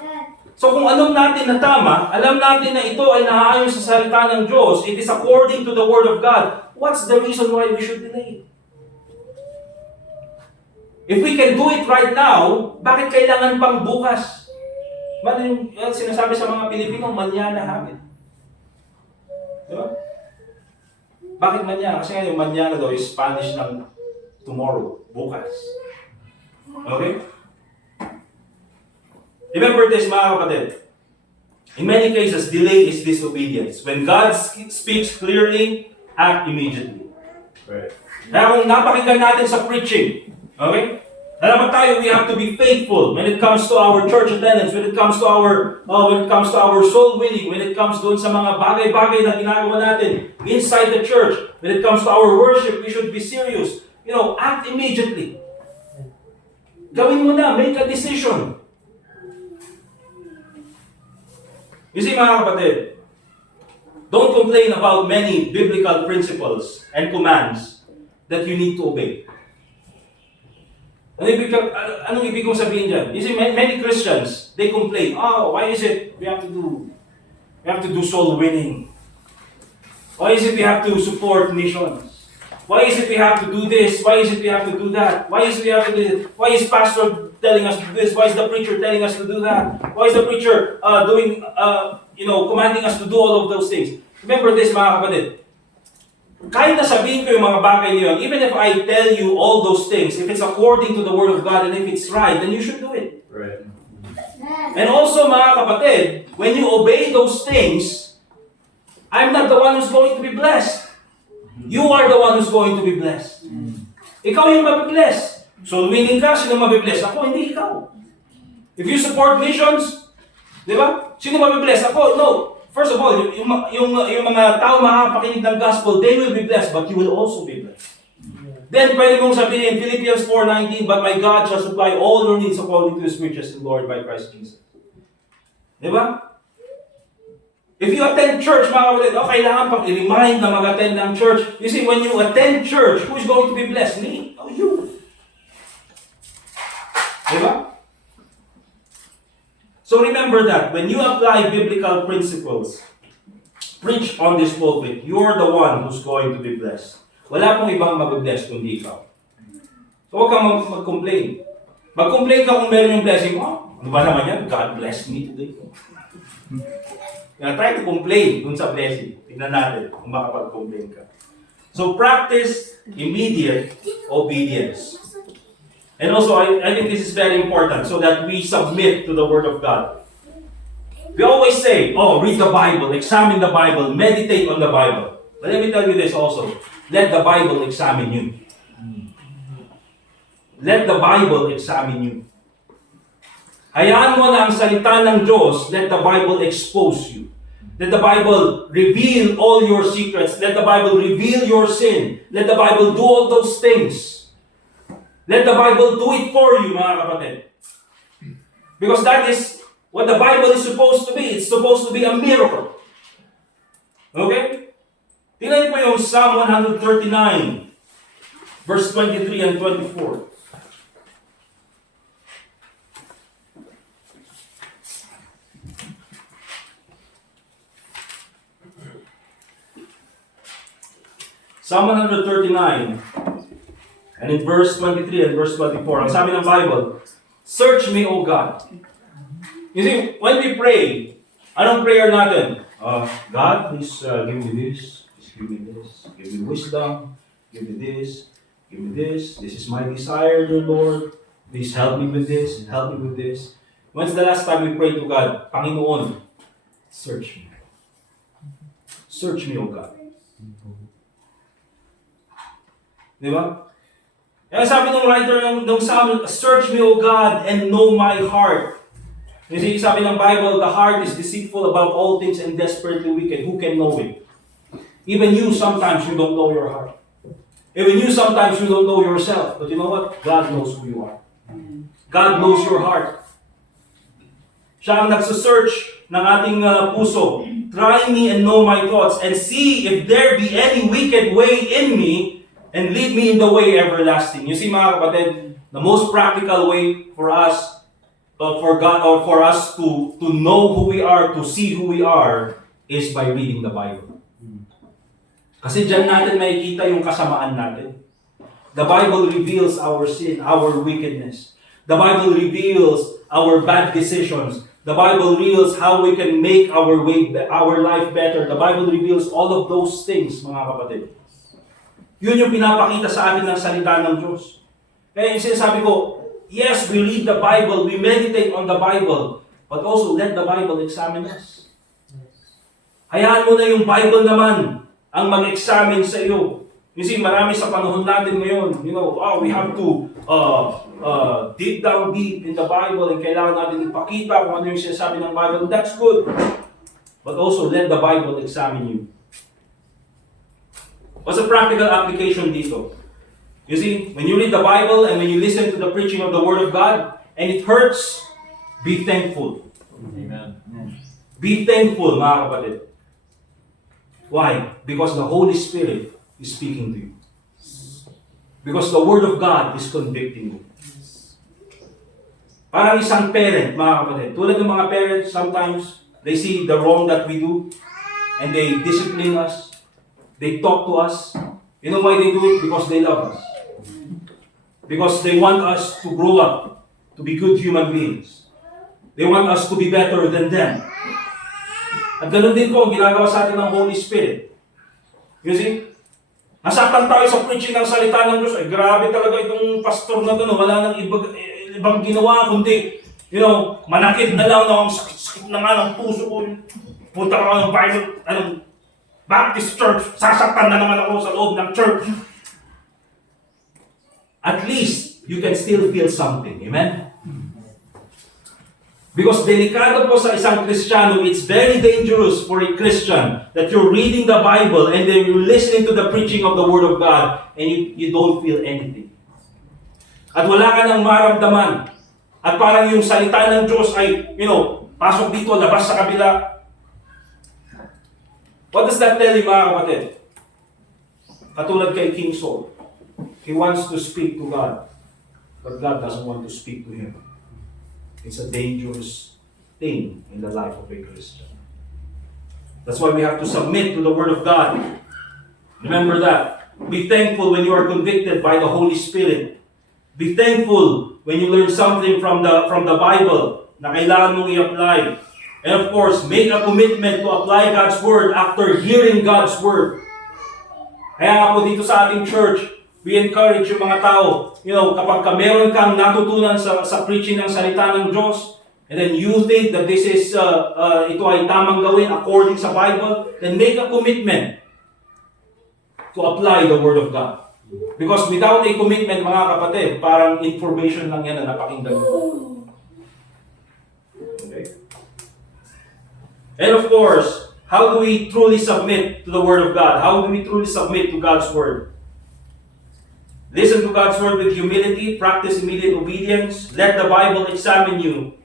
So kung alam natin na tama, alam natin na ito ay naaayon sa salita ng Diyos, it is according to the Word of God, what's the reason why we should delay? If we can do it right now, bakit kailangan pang bukas? Yung sinasabi sa mga Pilipino, manana habit. Diba? Bakit manana? Kasi nga yung manana daw is Spanish ng tomorrow, bukas. Okay? Remember this, mga kapatid. In many cases, delay is disobedience. When God speaks clearly, act immediately. Right. Kaya kung napakinggan natin sa preaching, okay? Dapat tayo, we have to be faithful when it comes to our church attendance, when it comes to our soul winning, when it comes doon sa mga bagay-bagay na ginagawa natin inside the church, when it comes to our worship, we should be serious. Act immediately. Gawin mo na, make a decision. You see, mga kapatid, don't complain about many biblical principles and commands that you need to obey. Anong ibig kong sabihin dyan? You see, many Christians, they complain, why is it we have to do soul winning? Why is it we have to support missions? Why is it we have to do this? Why is it we have to do that? Why is pastor telling us to do this? Why is the preacher telling us to do that? Why is the preacher commanding us to do all of those things? Remember this, mga kapatid. Kahit na sabihin ko yung mga bagay niyo, even if I tell you all those things, if it's according to the Word of God and if it's right, then you should do it. Right. And also, mga kapatid, when you obey those things, I'm not the one who's going to be blessed. You are the one who's going to be blessed. Ikaw yung mabibless. So, winning ka, sino mabibless? Ako, hindi ikaw. If you support missions, di ba? Sino mabibless? Ako, no. First of all, yung mga tao makakapakinig ng gospel, they will be blessed, but you will also be blessed. Then, pwede mong sabihin, Philippians 4:19, but my God shall supply all your needs according to His riches in glory by Christ Jesus. Di ba? If you attend church, mga kapatid, kailangan pang i-remind na mag-attend ng church. You see, when you attend church, who is going to be blessed? Me? Oh, you. Diba? So remember that, when you apply biblical principles, preach on this pulpit, you're the one who's going to be blessed. Wala pong ibang mabibless kundi ikaw. So huwag kang mag-complain. Mag-complain ka kung meron yung blessing, ano ba naman yan? God bless me today. Try to complain dun sa blessing. Tignan natin kung makapag-complain ka. So practice immediate obedience. And also, I think this is very important so that we submit to the Word of God. We always say, read the Bible, examine the Bible, meditate on the Bible. But let me tell you this also. Let the Bible examine you. Let the Bible examine you. Hayaan mo na ang salita ng Diyos, let the Bible expose you. Let the Bible reveal all your secrets. Let the Bible reveal your sin. Let the Bible do all those things. Let the Bible do it for you, mga kapatid. Because that is what the Bible is supposed to be. It's supposed to be a miracle. Okay? Tingnan po yung Psalm 139, verse 23 and 24. Psalm 139, and in verse 23 and verse 24, ang sabi ng Bible, search me, O God. You see, when we pray, anong prayer natin? God, please give me this, please give me this, give me wisdom, give me this, give me this. This is my desire, dear Lord. Please help me with this, help me with this. When's the last time we prayed to God? Panginoon, search me. Search me, O God. Di ba? Kaya sabi ng writer ng Psalm, search me, O God, and know my heart. Kasi sabi ng Bible, the heart is deceitful above all things and desperately wicked. Who can know it? Even you, sometimes you don't know your heart. Even you sometimes you don't know yourself. But you know what? God knows who you are. God knows your heart. Siya ang nagsasearch ng ating puso. Try me and know my thoughts and see if there be any wicked way in me and lead me in the way everlasting. You see mga kapatid, the most practical way for us, for God, or for us to know who we are, to see who we are, is by reading the Bible. Kasi dyan natin makikita yung kasamaan natin. The Bible reveals our sin, our wickedness. The Bible reveals our bad decisions. The Bible reveals how we can make our life better. The Bible reveals all of those things, mga kapatid. Yun yung pinapakita sa atin ng salita ng Diyos. Kaya yung sinasabi ko, yes, we read the Bible, we meditate on the Bible, but also let the Bible examine us. Hayaan mo na yung Bible naman ang mag-examine sa iyo. You see, marami sa panahon natin ngayon, we have to dig down deep in the Bible and kailangan natin ipakita kung ano yung sinasabi ng Bible. That's good. But also, let the Bible examine you. What's a practical application dito? You see, when you read the Bible and when you listen to the preaching of the Word of God, and it hurts, be thankful. Amen. Be thankful, mga kapatid. Why? Because the Holy Spirit is speaking to you. Because the Word of God is convicting you. Parang isang parent, mga kapatid. Tulad ng mga parents, sometimes they see the wrong that we do and they discipline us. They talk to us. You know why they do it? Because they love us. Because they want us to grow up, to be good human beings. They want us to be better than them. At ganun din po ang ginagawa sa atin ng Holy Spirit. You see? Nasaktan tayo sa preaching ng salita ng Diyos. Ay, grabe talaga itong pastor na gano'n. Wala nang ibang ginawa, kundi, manakit na lang na ang sakit na nga ng puso ko. Punta ka ng Bible, Baptist Church, sasaktan na naman ako sa loob ng church. At least, you can still feel something. Amen? Because delikado po sa isang Kristiyano, it's very dangerous for a Christian that you're reading the Bible and then you're listening to the preaching of the Word of God and you don't feel anything. At wala ka nang maramdaman. At parang yung salita ng Diyos ay, pasok dito, labas sa kabila. What does that tell you, mga kapatid? Katulad kay King Saul. He wants to speak to God, but God doesn't want to speak to him. It's a dangerous thing in the life of a Christian. That's why we have to submit to the Word of God. Remember that. Be thankful when you are convicted by the Holy Spirit. Be thankful when you learn something from the Bible na kailangan mong i-apply. And of course, make a commitment to apply God's Word after hearing God's Word. Kaya nga po dito sa ating church, we encourage yung mga tao, kapag meron kang natutunan sa preaching ng salita ng Diyos, and then you think that this is, ito ay tamang gawin according sa Bible, then make a commitment to apply the Word of God. Because without a commitment, mga kapatid, parang information lang yan na napakinggan mo. Okay? And of course, how do we truly submit to the Word of God? How do we truly submit to God's Word? Listen to God's Word with humility, practice immediate obedience, let the Bible examine you.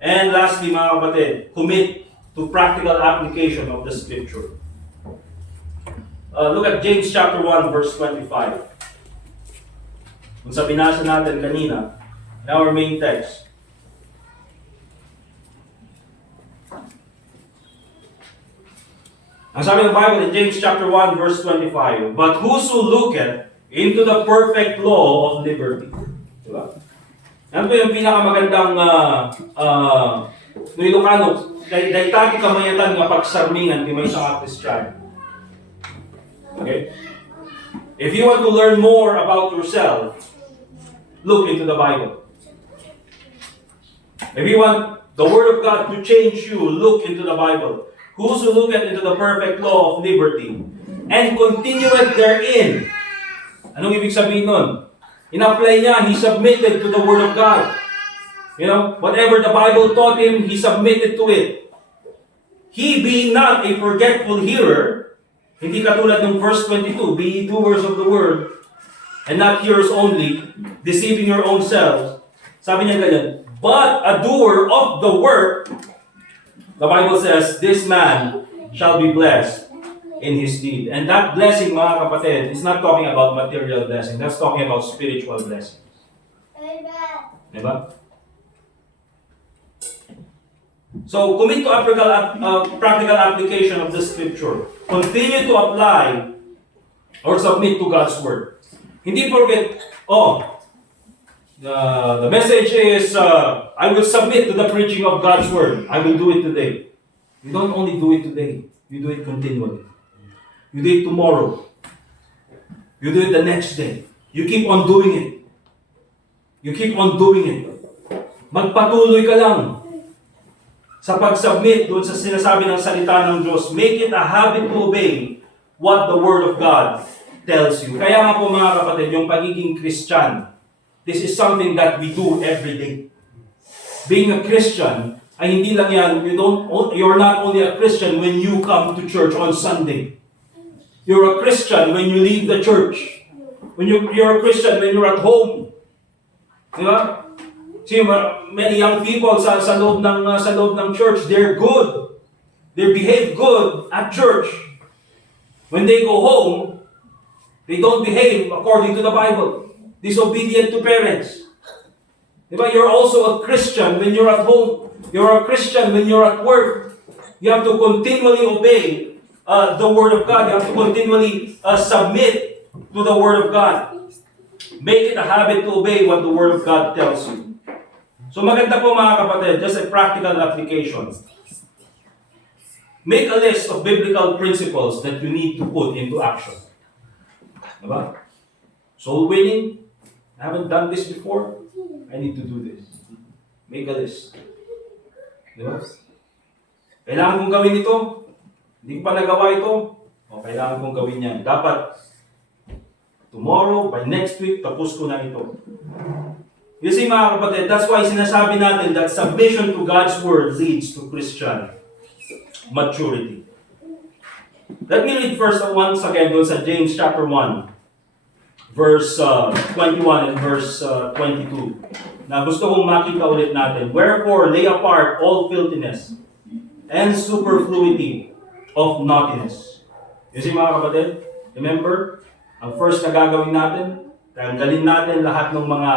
And lastly, mga kapatid, commit to practical application of the Scripture. Look at James chapter 1, verse 25. Kung sa binasa natin kanina, in our main text. Ang sabi ng Bible in James chapter 1, verse 25, "But whoso looketh into the perfect law of liberty." Diba? Yan po yung pinakamagandang no Ilocano, dahil tagi kamayatan nga pagsarmingan di may sa Kristiyano. Okay? If you want to learn more about yourself, look into the Bible. If you want the Word of God to change you, look into the Bible. Whoso looketh into the perfect law of liberty and continueth therein. Anong ibig sabihin nun? In-apply niya, he submitted to the Word of God. Whatever the Bible taught him, he submitted to it. He being not a forgetful hearer, hindi katulad ng verse 22, be ye doers of the word, and not hearers only, deceiving your own selves. Sabi niya ganyan, but a doer of the work, the Bible says, this man shall be blessed in his deed. And that blessing, mga kapatid, is not talking about material blessing. That's talking about spiritual blessing. Diba? So, commit to a practical application of the scripture. Continue to apply or submit to God's word. Hindi forget, the message is, I will submit to the preaching of God's word. I will do it today. You don't only do it today. You do it continually. You do it tomorrow. You do it the next day. You keep on doing it. You keep on doing it. Magpatuloy ka lang sa pag-submit doon sa sinasabi ng salita ng Diyos. Make it a habit to obey what the Word of God tells you. Kaya nga po mga kapatid, yung pagiging Christian, this is something that we do every day. Being a Christian ay hindi lang yan, you're not only a Christian when you come to church on Sunday. You're a Christian when you leave the church. You're a Christian when you're at home. Di ba? See, many young people sa loob ng church, they're good. They behave good at church. When they go home, they don't behave according to the Bible. Disobedient to parents. Diba? You're also a Christian when you're at home. You're a Christian when you're at work. You have to continually obey the Word of God. You have to continually submit to the Word of God. Make it a habit to obey what the Word of God tells you. So maganda po mga kapatid, just a practical application. Make a list of biblical principles that you need to put into action. Diba? Soul winning, I haven't done this before. I need to do this. Make a list. Diba? Kailangan kong gawin ito. Hindi ko pa nagawa ito. O kailangan kong gawin yan. Dapat tomorrow, by next week, tapos ko na ito. You see mga kapatid, that's why sinasabi natin that submission to God's Word leads to Christian maturity. Let me read first once again doon sa James chapter 1, verse 21 and verse 22. Na gusto kong makita ulit natin. Wherefore, lay apart all filthiness and superfluity of naughtiness. You see mga kapatid, remember, ang first na gagawin natin, tanggalin natin lahat ng mga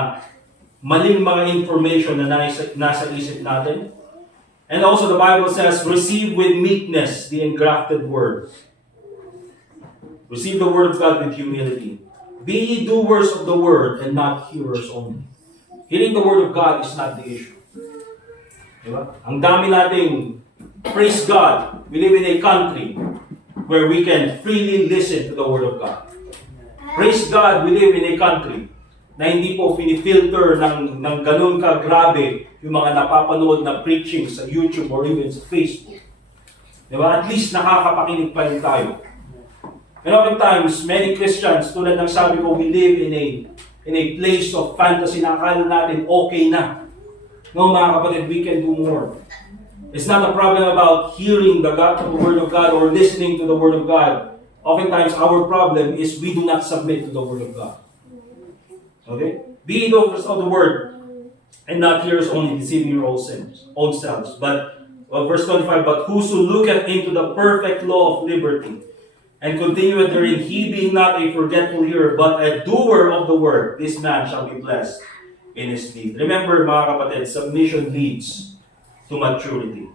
maling mga information na nasa isip natin. And also the Bible says, receive with meekness the engrafted word. Receive the word of God with humility. Be ye doers of the word and not hearers only. Hearing the word of God is not the issue. Diba? Ang dami nating, praise God, we live in a country where we can freely listen to the word of God. Praise God, we live in a country na hindi po finifilter ng ganun ka-grabe yung mga napapanood na preaching sa YouTube or even sa Facebook. Diba? At least nakakapakinig pa rin tayo. And oftentimes, many Christians, tulad ng sabi ko, we live in a place of fantasy na akala natin okay na. No, mga kapatid, we can do more. It's not a problem about hearing the Word of God or listening to the Word of God. Oftentimes, our problem is we do not submit to the Word of God. Okay? Be doers of the word, and not hearers only, deceiving your own selves. But, verse 25, but whoso looketh into the perfect law of liberty, and continueth therein, he being not a forgetful hearer, but a doer of the word, this man shall be blessed in his deed. Remember, mga kapatid, submission leads to maturity.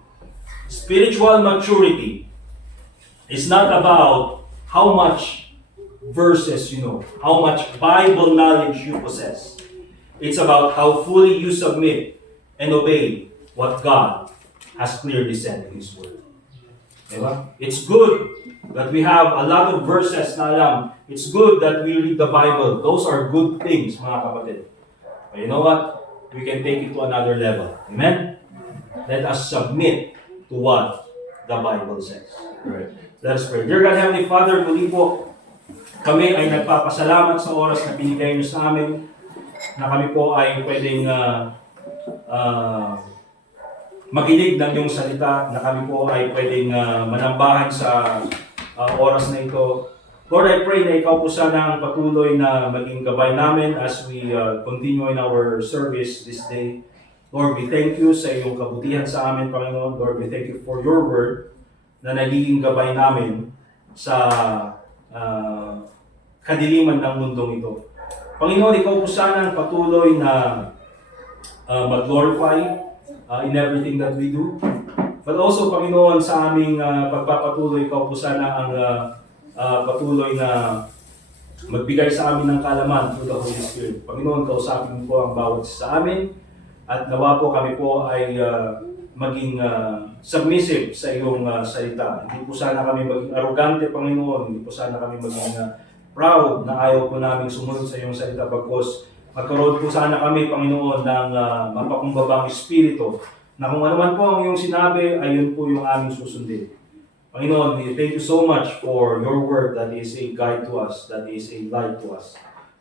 Spiritual maturity is not about how much verses you know, how much Bible knowledge you possess. It's about how fully you submit and obey what God has clearly said in His Word. Diba? It's good that we have a lot of verses na alam. It's good that we read the Bible. Those are good things, mga kapatid. But you know what? We can take it to another level. Amen? Let us submit to what the Bible says. Right. Let us pray. Dear God, Heavenly Father, muli po, kami ay nagpapasalamat sa oras na binigay niyo sa amin, na kami po ay pwedeng makinig ng iyong salita, na kami po ay pwedeng manambahan sa oras na ito. Lord, I pray na ikaw po sana ang patuloy na maging gabay namin as we continue in our service this day. Lord, we thank you sa iyong kabutihan sa amin, Panginoon. Lord, we thank you for your word na nagiging gabay namin sa kadiliman ng mundong ito. Panginoon, ikaw po sana ang patuloy na mag-glorify in everything that we do. But also, Panginoon, sa aming pagpapatuloy, ikaw po sana ang patuloy na magbigay sa amin ng kaalaman through the Holy Spirit. Panginoon, kausapin po ang bawat sa amin at nawa po kami po ay maging submissive sa iyong salita. Hindi po sana kami maging arrogante, Panginoon. Hindi po sana kami maging proud na ayaw po namin sumunod sa iyong salita bagkus magkaroon po sana kami, Panginoon, ng mapakumbabang espiritu na kung ano man po ang iyong sinabi, ayun po yung aming susundin. Panginoon, we thank you so much for your word that is a guide to us, that is a light to us.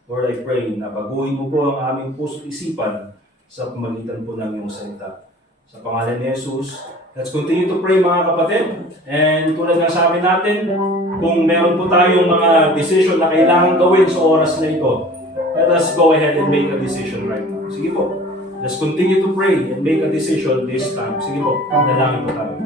Lord, I pray na baguhin mo po ang aming puso at isipan sa pamagitan po ng iyong salita. Sa pangalan ni Jesus, let's continue to pray mga kapatid. And tulad ng sabi natin, kung meron po tayong mga decision na kailangan gawin sa oras na ito, let us go ahead and make a decision right now. Sige po, let's continue to pray and make a decision this time. Sige po, dalangin po tayo.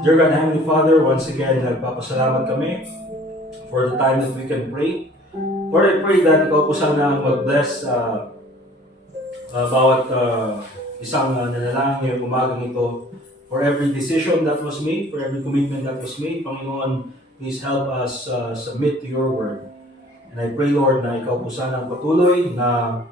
Dear God, Heavenly Father, once again, nagpapasalamat kami for the time that we can pray. Lord, I pray that ikaw po sana mag-bless bawat isang nanalangin ngayong umagang ito for every decision that was made, for every commitment that was made. Panginoon, please help us submit to your word. And I pray, Lord, na ikaw po sana ang patuloy na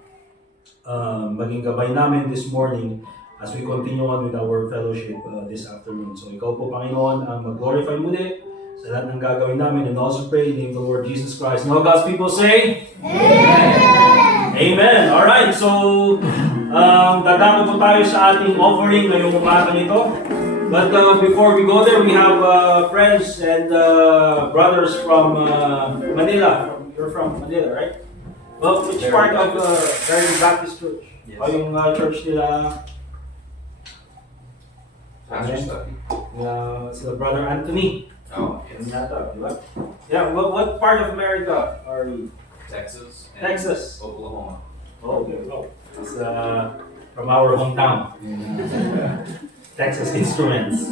maging gabay namin this morning as we continue on with our fellowship this afternoon. So ikaw po, Panginoon, ang mag-glorify muli sa lahat ng gagawin namin, and also pray in the name of the Lord Jesus Christ. And all God's people say, Amen! Amen! Alright, so dadako po tayo sa ating offering ngayong umaga nito. But before we go there, we have friends and brothers from Manila. You're from Manila, right? Well, which part of Meridian Baptist Church? Yes. O yung church nila? Pastor study. Sila Brother Anthony. Oh, yes. Yeah, what part of America are you? Texas. And Texas. Oklahoma. Oh, okay. Well, it's from our hometown. Texas Instruments.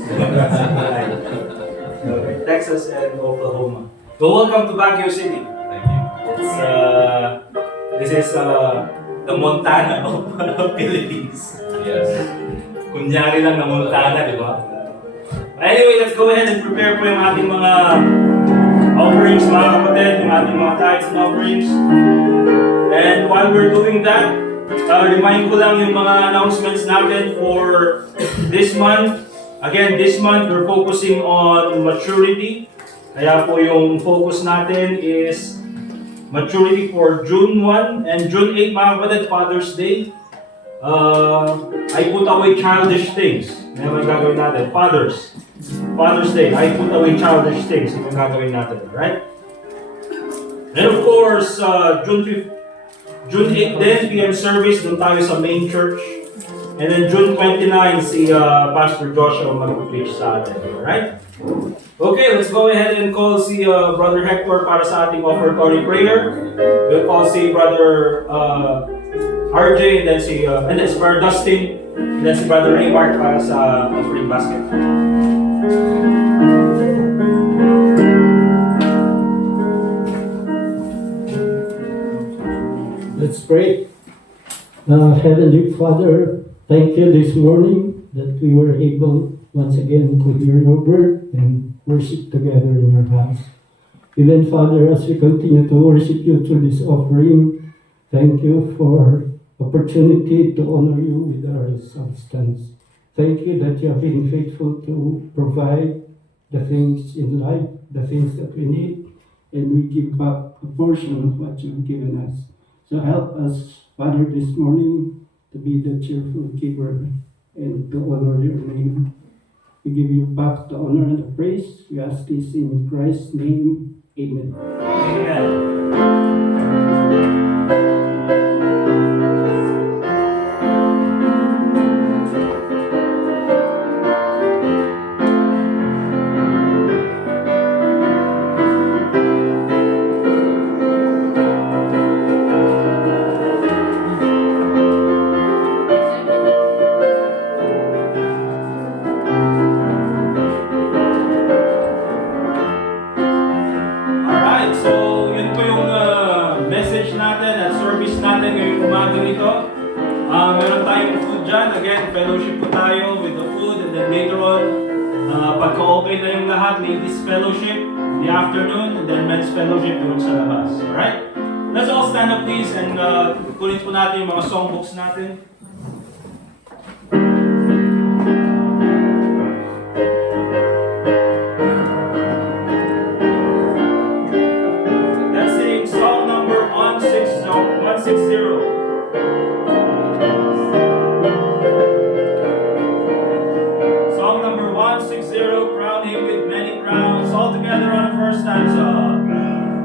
Okay, Texas and Oklahoma. So welcome to Baguio City. Thank you. It's this is the Montana of Philippines. Yes. Kunyari lang na Montana, di ba? Anyway, let's go ahead and prepare po yung ating mga offerings, mga kapatid, yung ating mga tithes and offerings. And while we're doing that, remind ko lang yung mga announcements natin for this month. Again, this month we're focusing on maturity. Kaya po yung focus natin is maturity for June 1 and June 8, mga kapatid, Father's Day. I put away childish things. Yan ang gagawin natin. Father's Day. I put away childish things. Ito ang gagawin natin. Right? And of course, June 8 din, PM service. Doon tayo sa main church. And then June 29, si Pastor Joshua mag-preach sa atin. Alright? Okay, let's go ahead and call si Brother Hector para sa ating offertory prayer. We'll call si Brother RJ, and then si Brother Dustin, and then si Brother Raymart para sa offering basket. Let's pray. Heavenly Father, thank you this morning that we were able once again to hear your word and worship together in your house. Even Father, as we continue to worship you through this offering, thank you for opportunity to honor you with our substance. Thank you that you have been faithful to provide the things in life, the things that we need, and we give back a portion of what you've given us. So help us, Father, this morning to be the cheerful giver and to honor your name. We give you back the honor and the praise. We ask this in Christ's name. Amen. Amen. Alright, so yun po yung message natin at service natin ngayong umaga nito. Meron tayong food dyan. Again, fellowship po tayo with the food, and then later on, pagka-okay na yung lahat, ladies fellowship in the afternoon, and then men's fellowship doon sa labas. Alright? Let's all stand up please, and kunin po natin yung mga songbooks natin. Let's sing song number 160. Song number 160, crown him with many crowns. All together on the first stanza.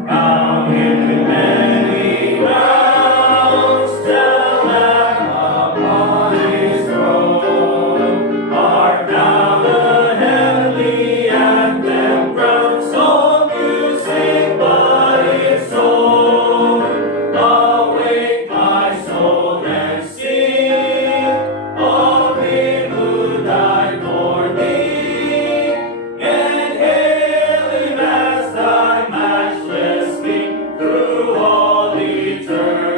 Crown him with many crowns, the Lamb upon his throne. Art thou the heavenly anthem, crown song music by its own. Awake my soul and sing of him who died for thee, and hail him as thy matchless King through all eternity.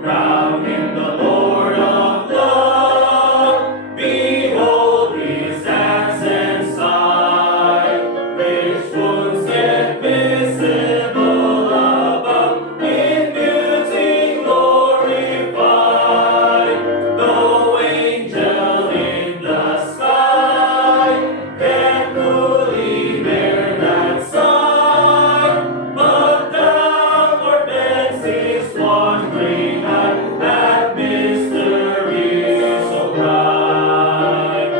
Crown him the Lord of love, behold his hands and side, which wounds yet visible above, in beauty glorified. No angel in the sky can fully bear that sight, but thou, Lord, bends his wandering eye at mystery so bright.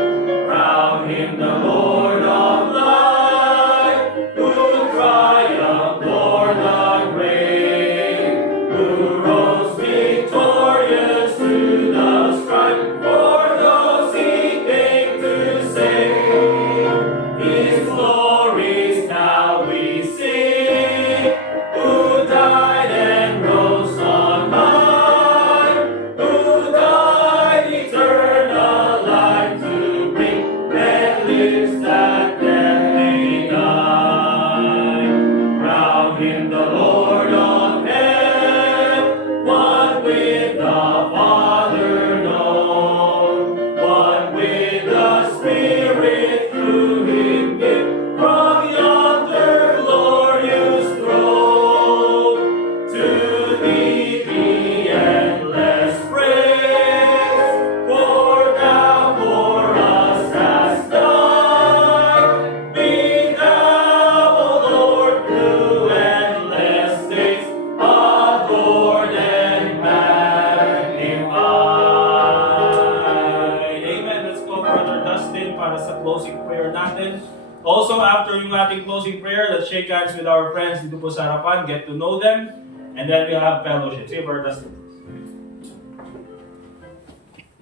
Crown him the Lord of light, who triumphed o'er the grave, who rose victorious through the strife for those he came to save. His glories now we sing, who died and rose on high, who died eternal life to bring, and lives that death may die. Crown him the Lord of heaven, one with the Father known, one with the Spirit through him given, from yonder glorious throne. To thee be endless praise, for thou for us hast died. Be thou, O Lord, through endless days, adored and magnified. Amen. Let's call Brother Dustin para sa closing prayer natin. Also, after yung ating closing prayer, let's shake hands with our friends dito po sa harapan, get to know them, and then we'll have fellowship. Say, Brother Dustin.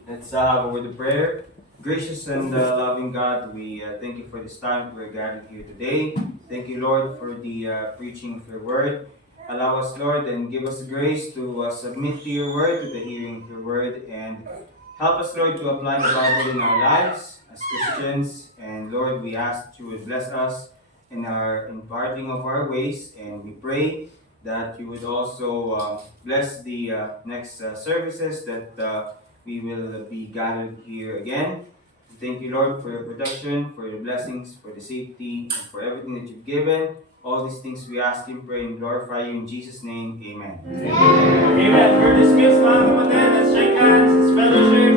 Let's have a word of prayer. Gracious and loving God, we thank you for this time we're gathered here today. Thank you, Lord, for the preaching of your word. Allow us, Lord, and give us grace to submit to your word, to the hearing of your word, and help us, Lord, to apply the Bible in our lives as Christians. And Lord, we ask that you would bless us in our imparting of our ways, and we pray that you would also bless the next services that we will be gathered here again. Thank you, Lord, for your protection, for your blessings, for the safety, and for everything that you've given. All these things we ask and pray and glorify you in Jesus' name. Amen. Amen. We're dismissed, mga kapatid. Let's shake hands, let's fellowship,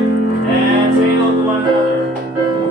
and say hello to one another.